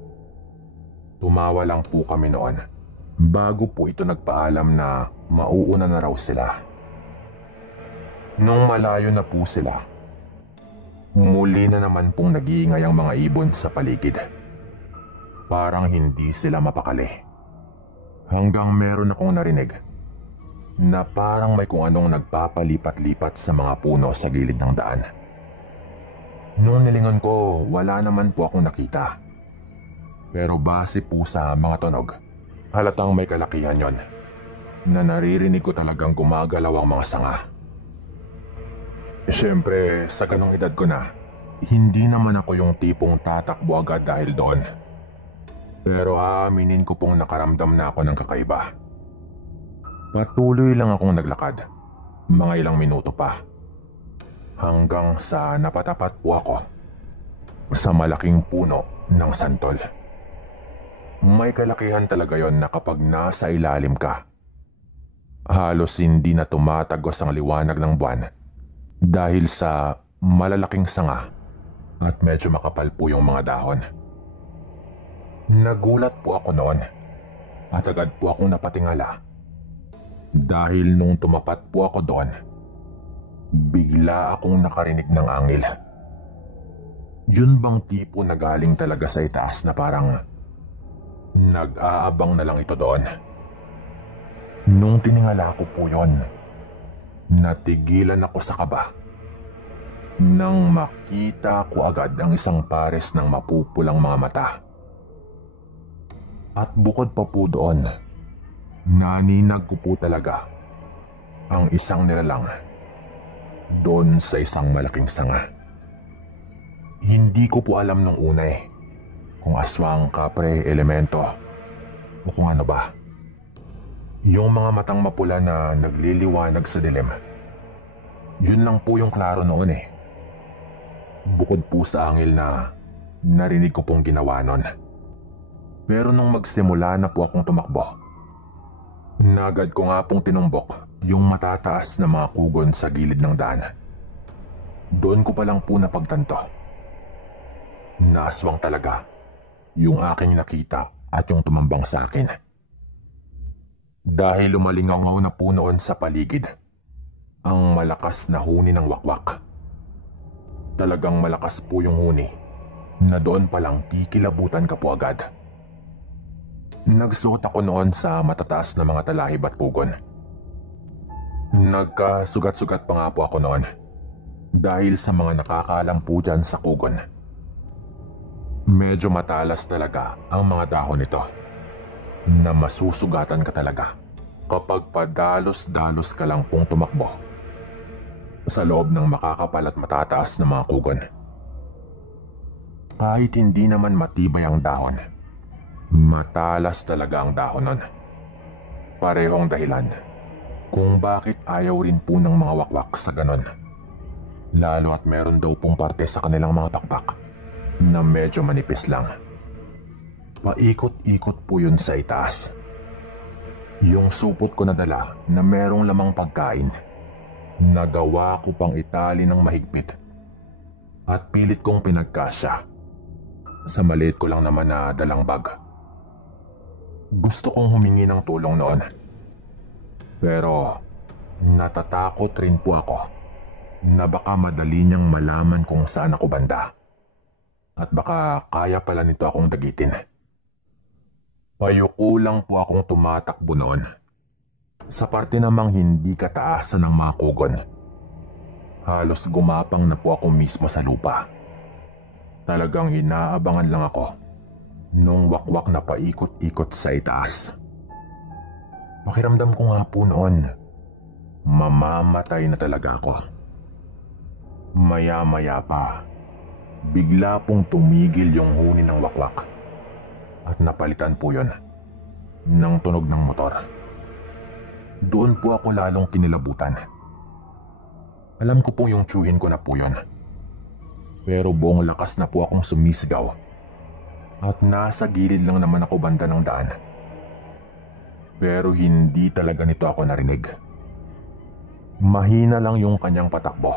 Tumawa lang po kami noon bago po ito nagpaalam na mauuna na raw sila. Nung malayo na po sila, muli na naman pong nag-iingay ang mga ibon sa paligid. Parang hindi sila mapakali. Hanggang meron akong narinig na parang may kung anong nagpapalipat-lipat sa mga puno sa gilid ng daan. Noong nilingon ko, wala naman po akong nakita. Pero base po sa mga tunog, halatang may kalakihan yon, na naririnig ko talagang gumagalaw ang mga sanga. Siyempre, sa ganong edad ko na, hindi naman ako yung tipong tatakbo agad dahil doon. Pero aaminin ko pong nakaramdam na ako ng kakaiba. Patuloy lang akong naglakad, mga ilang minuto pa, hanggang sa napatapat po ako sa malaking puno ng santol. May kalakihan talaga yon na kapag nasa ilalim ka, halos hindi na tumatagos ang liwanag ng buwan dahil sa malalaking sanga at medyo makapal po yung mga dahon. Nagulat po ako noon at agad po akong napatingala dahil nung tumapat po ako doon, bigla akong nakarinig ng angil. Yun bang tipo na galing talaga sa itaas na parang nag-aabang na lang ito doon? Nung tiningala ko po yon, natigilan ako sa kaba nang makita ko agad ang isang pares ng mapupulang mga mata. At bukod pa po doon, naninag ko po talaga ang isang nilalang doon sa isang malaking sanga. Hindi ko po alam nung una kung aswang, kapre, elemento o kung ano ba. Yung mga matang mapula na nagliliwanag sa dilim, yun lang po yung klaro noon Bukod po sa angil na narinig ko pong ginawa nun. Pero nung magsimula na po akong tumakbo, nagad ko nga pong tinumbok yung matataas na mga kugon sa gilid ng daan. Doon ko pa lang po napagtanto, naswang talaga yung aking nakita at yung tumambang sa akin. Dahil lumalingaw na po noon sa paligid ang malakas na huni ng wakwak. Talagang malakas po yung huni na doon palang kikilabutan ka po agad. Nagsuot ako noon sa matataas na mga talahib at pugon. Nagkasugat-sugat pa nga po ako noon dahil sa mga nakakaalam po dyan sa kugon. Medyo matalas talaga ang mga dahon nito na masusugatan ka talaga kapag padalos-dalos ka lang pong tumakbo sa loob ng makakapal at matataas na mga kugon. Kahit hindi naman matibay ang dahon, matalas talaga ang dahon nun. Parehong dahilan kung bakit ayaw rin po ng mga wakwak sa ganon. Lalo at meron daw pong parte sa kanilang mga pakpak na medyo manipis lang. Paikot-ikot po yun sa itaas. Yung supot ko na dala na merong lamang pagkain, nagawa ko pang itali ng mahigpit at pilit kong pinagkasya sa maliit ko lang naman na dalang bag. Gusto kong humingi ng tulong noon, pero natatakot rin po ako na baka madali niyang malaman kung saan ako banda at baka kaya pala nito akong dagitin. Payuko lang po akong tumatakbo noon sa parte namang hindi kataasan ng mga kugon. Halos gumapang na po ako mismo sa lupa. Talagang inaabangan lang ako nung wakwak na paikot-ikot sa itaas. Pakiramdam ko nga po noon, mamamatay na talaga ako. Maya-maya pa, bigla pong tumigil yung huni ng wakwak at napalitan po yun ng tunog ng motor. Doon po ako lalong kinilabutan. Alam ko po yung tsuhin ko na po yun. Pero buong lakas na po akong sumisigaw at nasa gilid lang naman ako banda ng daan. Pero hindi talaga nito ako narinig. Mahina lang yung kanyang patakbo.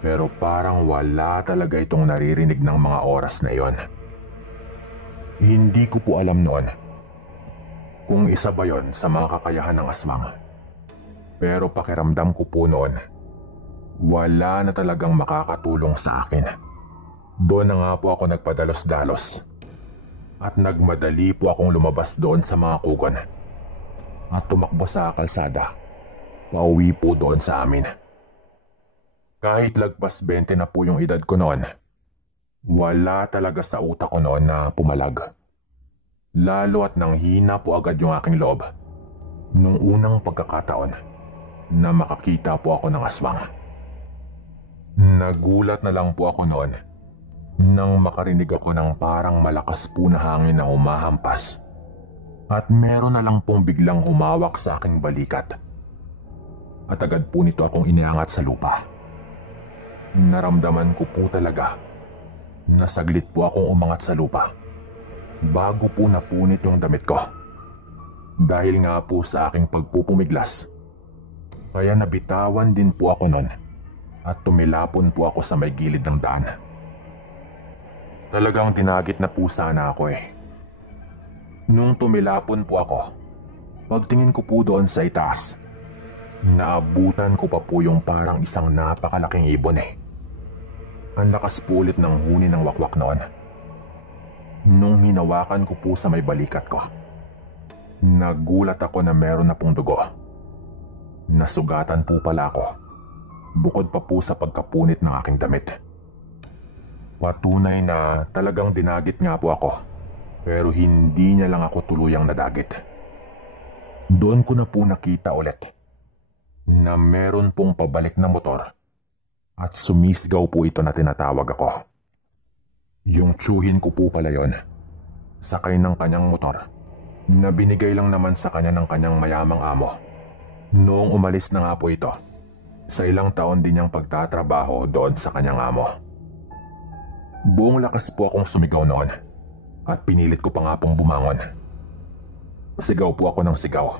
Pero parang wala talaga itong naririnig ng mga oras na iyon. Hindi ko po alam noon kung isa ba yon sa mga kakayahan ng aswang. Pero pakiramdam ko po noon, wala na talagang makakatulong sa akin. Doon na nga po ako nagpadalos-dalos at nagmadali po akong lumabas doon sa mga kugon at tumakbo sa kalsada, pauwi po doon sa amin. Kahit lagpas 20 na po yung edad ko noon, wala talaga sa utak ko noon na pumalag. Lalo at nanghina po agad yung aking loob nung unang pagkakataon na makakita po ako ng aswang. Nagulat na lang po ako noon nang makarinig ako ng parang malakas po na hangin na humahampas at meron na lang pong biglang humawak sa aking balikat. At agad po nito akong iniangat sa lupa. Naramdaman ko po talaga na saglit po akong umangat sa lupa bago po napunit yung damit ko. Dahil nga po sa aking pagpupumiglas, kaya nabitawan din po ako noon at tumilapon po ako sa may gilid ng daan. Talagang dinagit na po sana ako eh. Nung tumilapon po ako, pagtingin ko po doon sa itaas, naabutan ko pa po yung parang isang napakalaking ibon eh. Ang lakas po ulit ng huni ng wakwak noon. Nung hinawakan ko po sa may balikat ko, nagulat ako na meron na pong dugo. Nasugatan po pala ako, bukod pa po sa pagkapunit ng aking damit. Patunay na talagang dinagit nga po ako, pero hindi niya lang ako tuluyang nadagit. Doon ko na po nakita ulit na meron pong pabalik na motor at sumisigaw po ito na tinatawag ako. Yung tsuhin ko po pala yon, sakay ng kanyang motor na binigay lang naman sa kanya ng kanyang mayamang amo. Noong umalis na nga po ito, sa ilang taon din niyang pagtatrabaho doon sa kanyang amo. Buong lakas po akong sumigaw noon at pinilit ko pa nga pong bumangon. Sigaw po ako ng sigaw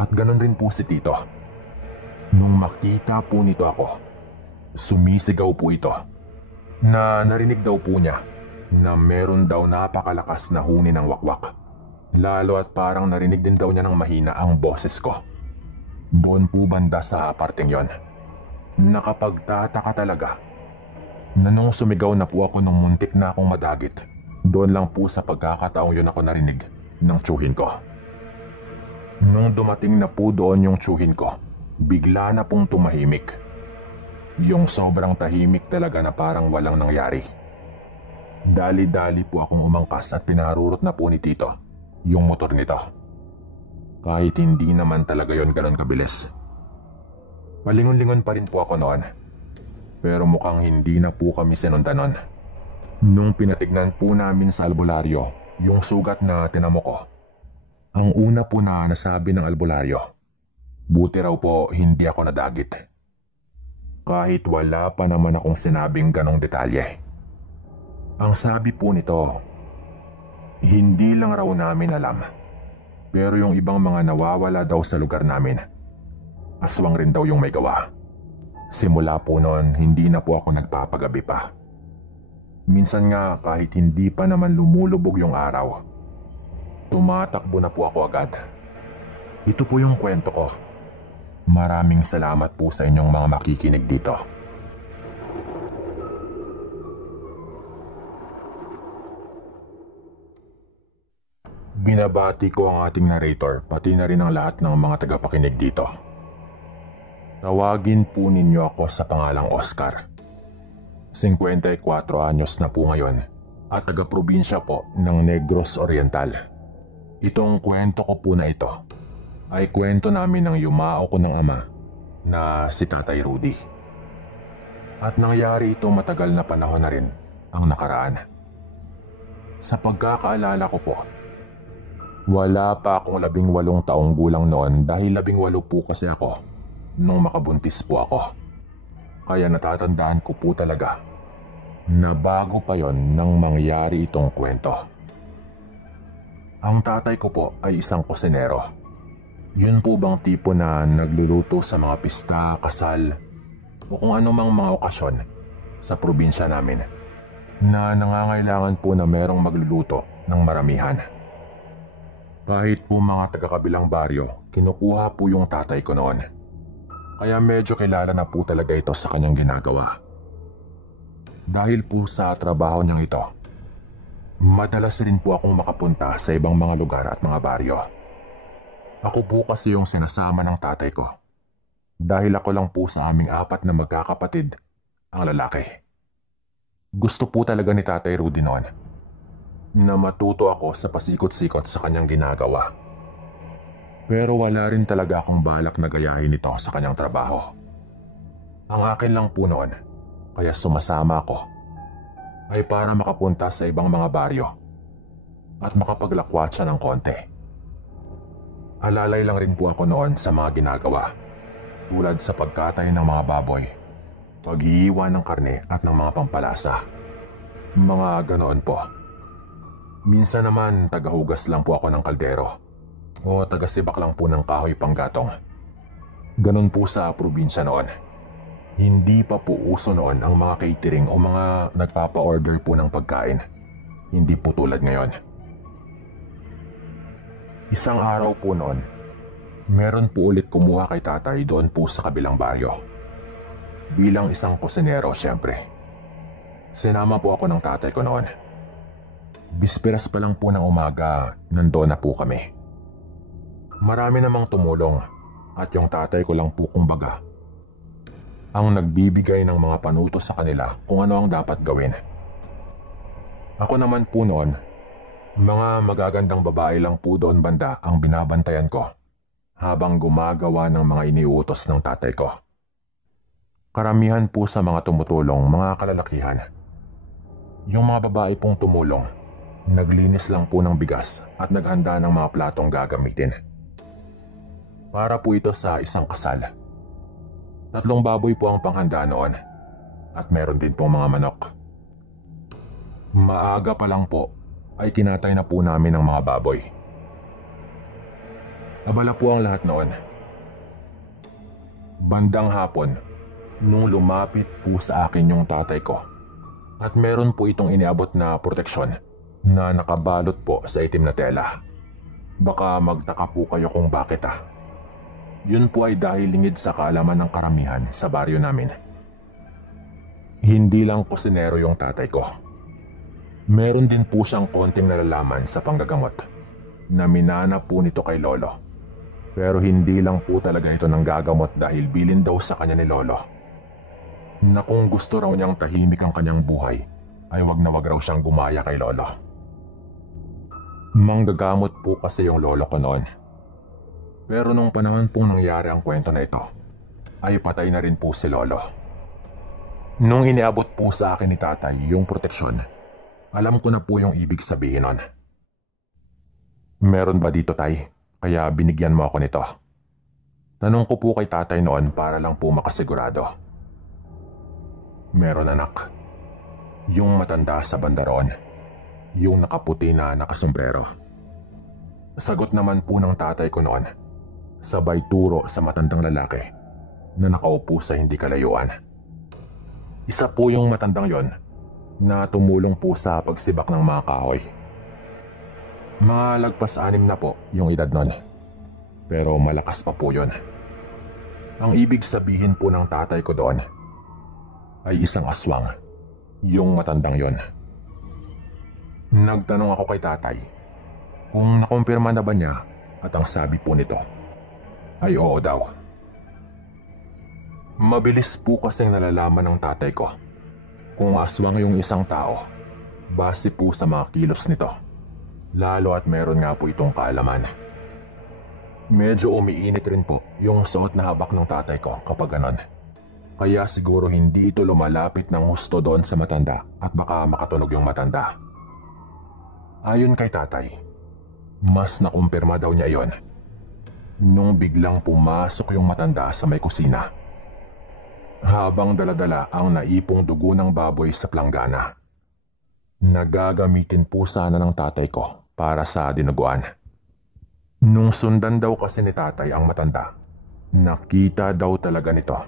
at ganon rin po si Tito. Nung makita po nito ako, sumisigaw po ito na narinig daw po niya na meron daw napakalakas na huni ng wakwak. Lalo at parang narinig din daw niya ng mahina ang boses ko. Doon po banda sa parteng yon. Nakapagtataka talaga Na nung sumigaw na po ako nung muntik na akong madagit, doon lang po sa pagkakataong yun ako narinig ng tsuhin ko. Nung dumating na po doon yung tsuhin ko, bigla na pong tumahimik. Yung sobrang tahimik talaga na parang walang nangyari. Dali-dali po akong umangkas at pinarurot na po ni Tito yung motor nito. Kahit hindi naman talaga yon ganon kabilis. Palingon-lingon pa rin po ako noon. Pero mukhang hindi na po kami sinundan nun. Nung pinatignan po namin sa albularyo yung sugat na tinamo ko, ang una po na nasabi ng albularyo, buti raw po hindi ako nadagit. Kahit wala pa naman akong sinabing ganong detalye. Ang sabi po nito, hindi lang raw namin alam, pero yung ibang mga nawawala daw sa lugar namin, aswang rin daw yung may gawa. Simula po noon, hindi na po ako nagpapagabi pa. Minsan nga kahit hindi pa naman lumulubog yung araw, tumatakbo na po ako agad. Ito po yung kwento ko. Maraming salamat po sa inyong mga makikinig dito. Binabati ko ang ating narrator, pati na rin ang lahat ng mga tagapakinig dito. Tawagin po ninyo ako sa pangalang Oscar. 54 anyos na po ngayon at taga-probinsya po ng Negros Oriental. Itong kwento ko po na ito ay kwento namin ng yumao ko ng ama na si Tatay Rudy. At nangyari ito matagal na panahon na rin ang nakaraan. Sa pagkakaalala ko po, wala pa akong 18 taong gulang noon dahil 18 po kasi ako nung makabuntis po ako. Kaya natatandaan ko po talaga na bago pa yon nang mangyari itong kwento. Ang tatay ko po ay isang kusinero. Yun po bang tipo na nagluluto sa mga pista, kasal, o kung anumang mga okasyon sa probinsya namin na nangangailangan po na merong magluluto ng maramihan. Kahit po mga taga-kabilang baryo, kinukuha po yung tatay ko noon. Kaya medyo kilala na po talaga ito sa kanyang ginagawa. Dahil po sa trabaho niyang ito, madalas rin po akong makapunta sa ibang mga lugar at mga baryo. Ako po kasi yung sinasama ng tatay ko. Dahil ako lang po sa aming 4 na magkakapatid ang lalaki. Gusto po talaga ni Tatay Rudy noon na matuto ako sa pasikot-sikot sa kanyang ginagawa. Pero wala rin talaga akong balak na gayahin ito sa kanyang trabaho. Ang akin lang po noon, kaya sumasama ako, ay para makapunta sa ibang mga baryo at makapaglakwat siya ng konti. Alalay lang rin po ako noon sa mga ginagawa, tulad sa pagkatay ng mga baboy, pag-iiwan ng karne at ng mga pampalasa. Mga ganoon po. Minsan naman tagahugas lang po ako ng kaldero o tagasibak lang po ng kahoy panggatong. Ganon po sa probinsya noon. Hindi pa po uso noon ang mga catering o mga nagpapa-order po ng pagkain. Hindi po tulad ngayon. Isang araw po noon, meron po ulit kumuha kay tatay doon po sa kabilang baryo. Bilang isang kusinero siyempre. Sinama po ako ng tatay ko noon. Bisperas pa lang po ng umaga, nandoon na po kami. Marami namang tumulong at yung tatay ko lang po kumbaga ang nagbibigay ng mga panutos sa kanila kung ano ang dapat gawin. Ako naman po noon, mga magagandang babae lang po doon banda ang binabantayan ko habang gumagawa ng mga iniutos ng tatay ko. Karamihan po sa mga tumutulong, mga kalalakihan. Yung mga babae pong tumulong, naglinis lang po ng bigas at naghanda ng mga platong gagamitin. Para po ito sa isang kasal. 3 baboy po ang panghanda noon at meron din pong mga manok. Maaga pa lang po ay kinatay na po namin ang mga baboy. Abala po ang lahat noon. Bandang hapon, nung lumapit po sa akin yung tatay ko at meron po itong iniabot na proteksyon na nakabalot po sa itim na tela. Baka magtaka po kayo kung bakit Yun po ay dahil lingid sa kaalaman ng karamihan sa baryo namin. Hindi lang kusinero yung tatay ko. Meron din po siyang konting nalalaman sa panggagamot na minana po nito kay Lolo. Pero hindi lang po talaga ito nanggagamot dahil bilin daw sa kanya ni Lolo na kung gusto raw niyang tahimik ang kanyang buhay ay wag na wag raw siyang gumaya kay Lolo. Manggagamot po kasi yung Lolo ko noon. Pero nung panahon pong nangyari ang kwento na ito, ay patay na rin po si Lolo. Nung iniabot po sa akin ni tatay yung proteksyon, alam ko na po yung ibig sabihin nun. Meron ba dito, tay? Kaya binigyan mo ako nito. Tanong ko po kay tatay noon para lang po makasigurado. Meron, anak. Yung matanda sa bandaron. Yung nakaputi na nakasombrero. Sagot naman po ng tatay ko noon, sabay turo sa matandang lalaki na nakaupo sa hindi kalayuan. Isa po yung matandang yon na tumulong po sa pagsibak ng mga kahoy. Mga lagpas 6 na po yung edad nun. Pero malakas pa po yun. Ang ibig sabihin po ng tatay ko doon ay isang aswang, yung matandang yon. Nagtanong ako kay tatay kung nakumpirma na ba niya at ang sabi po nito ay oo daw. Mabilis po kasing nalalaman ng tatay ko kung aswang yung isang tao base po sa mga kilos nito. Lalo at meron nga po itong kaalaman. Medyo umiinit rin po yung suot na habak ng tatay ko kapag ganon. Kaya siguro hindi ito lumalapit ng husto doon sa matanda at baka makatunog yung matanda. Ayon kay tatay, mas nakumpirma daw niya yon nung biglang pumasok yung matanda sa may kusina. Habang daladala ang naipong dugo ng baboy sa planggana. Nagagamitin po sana ng tatay ko para sa dinuguan. Nung sundan daw kasi ni tatay ang matanda, nakita daw talaga nito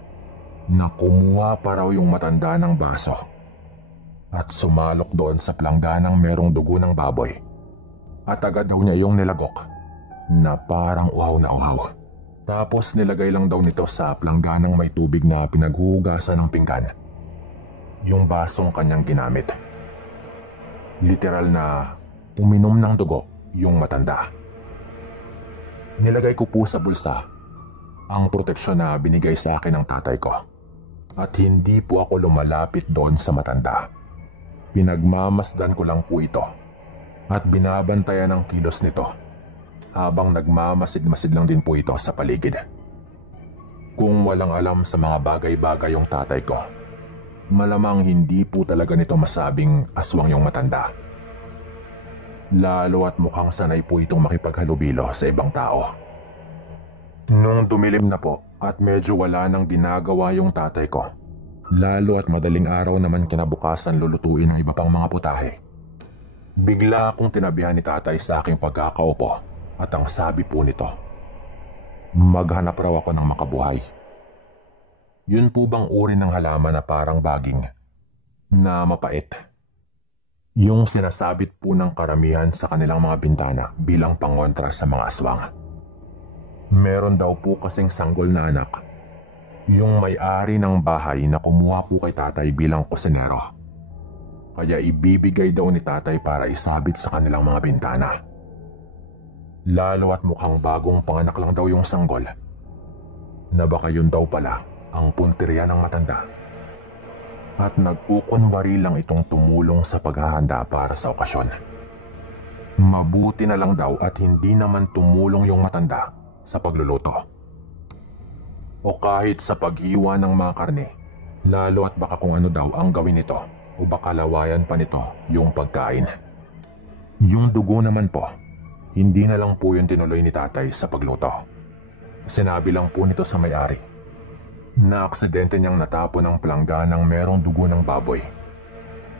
na kumuha pa raw yung matanda ng baso at sumalok doon sa plangganang merong dugo ng baboy at agad daw niya yung nilagok na parang uhaw na uhaw. Tapos nilagay lang daw nito sa plangganang may tubig na pinaghuhugasan ng pinggan, yung basong kanyang ginamit. Literal na uminom ng dugo yung matanda. Nilagay ko po sa bulsa ang proteksyon na binigay sa akin ng tatay ko at hindi po ako lumalapit doon sa matanda. Pinagmamasdan ko lang po ito at binabantayan ang kilos nito habang nagmamasid-masid lang din po ito sa paligid. Kung walang alam sa mga bagay-bagay yung tatay ko, malamang hindi po talaga nito masabing aswang yung matanda. Lalo at mukhang sanay po itong makipaghalubilo sa ibang tao. Nung dumilim na po at medyo wala nang ginagawa yung tatay ko, lalo at madaling araw naman kinabukasan lulutuin ang iba pang mga putahe, bigla akong tinabihan ni tatay sa aking pagkakaupo at ang sabi po nito, maghanap raw ako ng makabuhay. Yun po bang uri ng halaman na parang baging na mapait? Yung sinasabit po ng karamihan sa kanilang mga bintana bilang pangontra sa mga aswang. Meron daw po kasing sanggol na anak, yung may-ari ng bahay na kumuha po kay tatay bilang kusinero. Kaya ibibigay daw ni tatay para isabit sa kanilang mga bintana. Lalo at mukhang bagong panganak lang daw yung sanggol, na baka yun daw pala ang punteriya ng matanda. At nagkukunwari lang itong tumulong sa paghahanda para sa okasyon. Mabuti na lang daw at hindi naman tumulong yung matanda sa pagluluto. O kahit sa paghiwa ng mga karne, lalo at baka kung ano daw ang gawin nito o baka lawayan pa nito yung pagkain. Yung dugo naman po, hindi na lang po yung tinuloy ni tatay sa pagluto. Sinabi lang po nito sa may-ari na aksidente niyang natapon ng plangganang merong dugo ng baboy.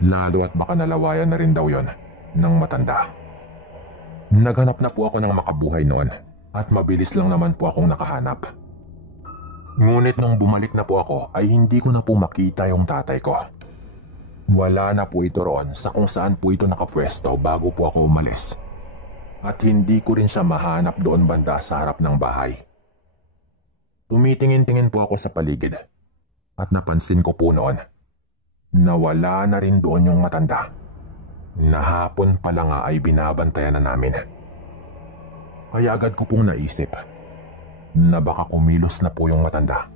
Lalo at baka nalawayan na rin daw yon ng matanda. Naghanap na po ako ng makabuhay noon at mabilis lang naman po akong nakahanap. Ngunit nung bumalik na po ako ay hindi ko na po makita yung tatay ko. Wala na po ito roon sa kung saan po ito nakapwesto bago po ako umalis. At hindi ko rin siya mahanap doon banda sa harap ng bahay. Tumitingin-tingin po ako sa paligid at napansin ko po noon na wala na rin doon yung matanda na hapon pala nga ay binabantayan na namin. Kaya agad ko pong naisip na baka kumilos na po yung matanda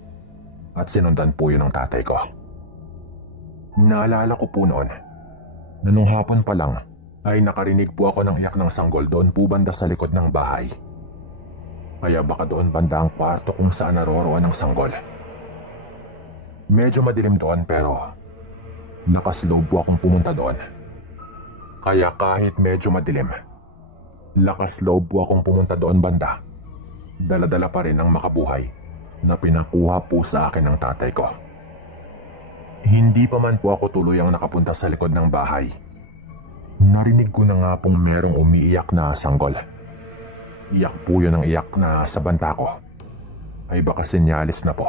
at sinundan po yun ng tatay ko. Naalala ko po noon na nung hapon pa lang ay nakarinig po ako ng iyak ng sanggol doon po banda sa likod ng bahay. Kaya baka doon banda ang kwarto kung saan naroroon ang sanggol. Medyo madilim doon pero lakas loob po akong pumunta doon. Kaya kahit medyo madilim, lakas loob po akong pumunta doon banda. Dala-dala pa rin ang makabuhay na pinakuha po sa akin ng tatay ko. Hindi pa man po ako tuluyang nakapunta sa likod ng bahay. Narinig ko na nga pong merong umiiyak na sanggol. Iyak po yun ang iyak na sa banta ko ay baka senyalis na po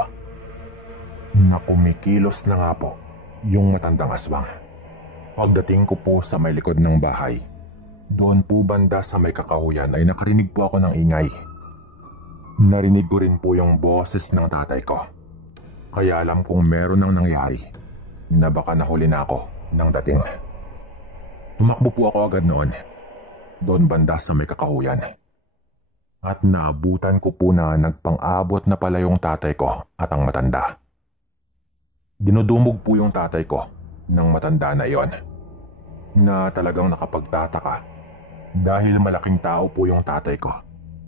na kumikilos na nga po yung matandang aswang. Pagdating ko po sa may likod ng bahay, doon po banda sa may kakahuyan ay nakarinig po ako ng ingay. Narinig ko rin po yung boses ng tatay ko. Kaya alam kong meron nang nangyari na baka nahuli na ako ng dating. Tumakbo po ako agad noon, doon banda sa may kakahuyan. At naabutan ko po na nagpang-abot na pala yung tatay ko at ang matanda. Dinudumog po yung tatay ko ng matanda na iyon, na talagang nakapagtataka dahil malaking tao po yung tatay ko,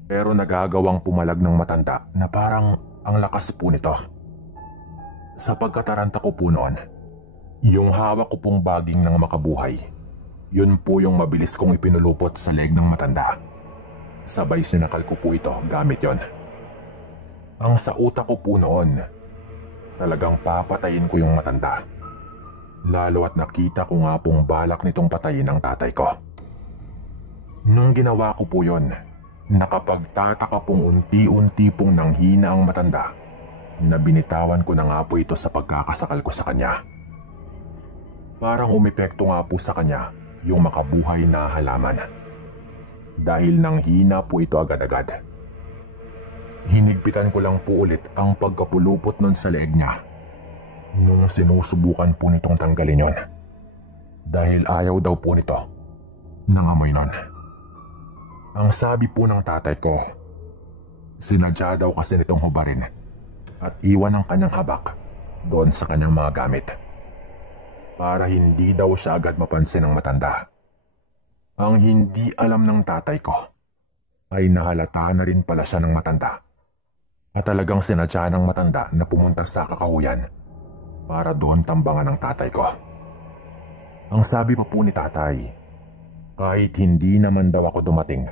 pero nagagawang pumalag ng matanda na parang ang lakas po nito. Sa pagkataranta ko po noon, yung hawak ko pong baging ng makabuhay, yun po yung mabilis kong ipinulupot sa leg ng matanda. Sabay sinakal ko po ito gamit yon. Ang sa utak ko po noon, talagang papatayin ko yung matanda. Lalo at nakita ko nga pong balak nitong patayin ang tatay ko. Nung ginawa ko po yon, nakapagtataka pong unti-unti pong nanghina ang matanda na binitawan ko na nga po ito sa pagkakasakal ko sa kanya. Parang umepekto nga po sa kanya yung makabuhay na halaman. Dahil nanghina po ito agad-agad. Hinigpitan ko lang po ulit ang pagkapulupot nun sa leeg niya nung sinusubukan po nitong tanggalin yon. Dahil ayaw daw po nito ng amoy nun. Ang sabi po ng tatay ko, sinadya daw kasi nitong hubarin at iwan ang kanyang habak doon sa kanyang mga gamit para hindi daw siya agad mapansin ng matanda. Ang hindi alam ng tatay ko ay nahalata na rin pala siya ng matanda at talagang sinadya ng matanda na pumunta sa kakahuyan para doon tambangan ng tatay ko. Ang sabi pa po ni tatay, kahit hindi naman daw ako dumating,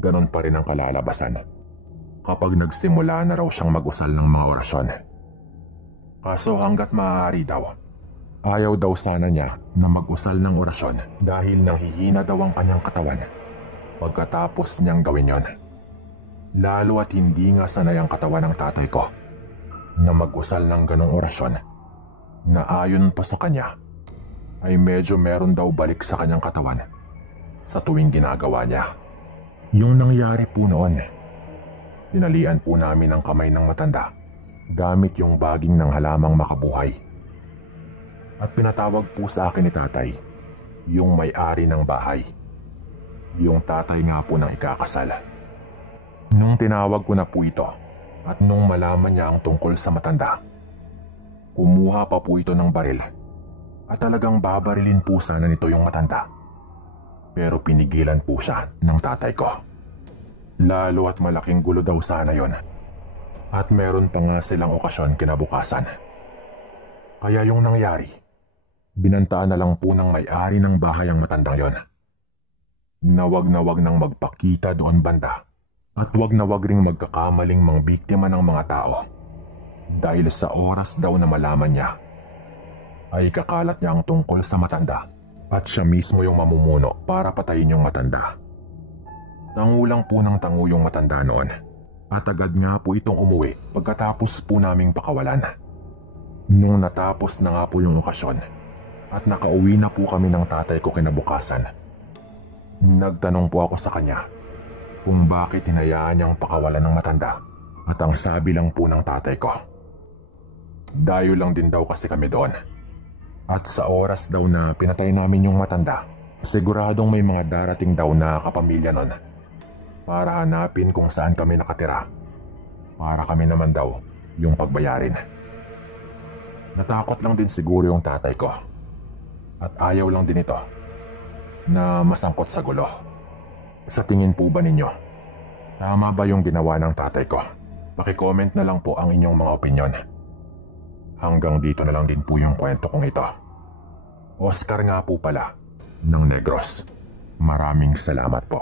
ganon pa rin ang kalalabasan kapag nagsimula na raw siyang mag-usal ng mga orasyon. Kaso hanggat maaari daw, ayaw daw sana niya na mag-usal ng orasyon dahil nanghihina daw ang kanyang katawan pagkatapos niyang gawin yon. Lalo at hindi nga sanay ang katawan ng tatay ko na mag-usal ng ganong orasyon na ayon pa sa kanya ay medyo meron daw balik sa kanyang katawan sa tuwing ginagawa niya. Yung nangyari po noon, tinalian po namin ang kamay ng matanda gamit yung baging ng halamang makabuhay. At pinatawag po sa akin ni tatay yung may-ari ng bahay, yung tatay nga po ng ikakasal. Nung tinawag ko na po ito at nung malaman niya ang tungkol sa matanda, kumuha pa po ito ng baril at talagang babarilin po sana nito yung matanda. Pero pinigilan po siya ng tatay ko. Lalo at malaking gulo daw sana yon. At meron pa nga silang okasyon kinabukasan. Kaya yung nangyari, binantaan na lang po ng may-ari ng bahay ang matandang yon. Na wag nang magpakita doon banda at wag na wag ring magkakamaling mangbiktima ng mga tao. Dahil sa oras daw na malaman niya, ay kakalat niya ang tungkol sa matanda at siya mismo yung mamumuno para patayin yung matanda. Tangulang po ng tango yung matanda noon at agad nga po itong umuwi pagkatapos po naming pakawalan. Nung natapos na nga po yung okasyon at nakauwi na po kami ng tatay ko kinabukasan, nagtanong po ako sa kanya kung bakit hinayaan niyang pakawalan ng matanda at ang sabi lang po ng tatay ko, dayo lang din daw kasi kami doon At sa oras daw na pinatay namin yung matanda, siguradong may mga darating daw na kapamilya nun para hanapin kung saan kami nakatira. Para kami naman daw yung pagbayarin. Natakot lang din siguro yung tatay ko. At ayaw lang din ito na masangkot sa gulo. Sa tingin po ba ninyo, tama ba yung ginawa ng tatay ko? Paki-comment na lang po ang inyong mga opinyon. Hanggang dito na lang din po yung kwento kong ito. Oscar nga po pala ng Negros. Maraming salamat po.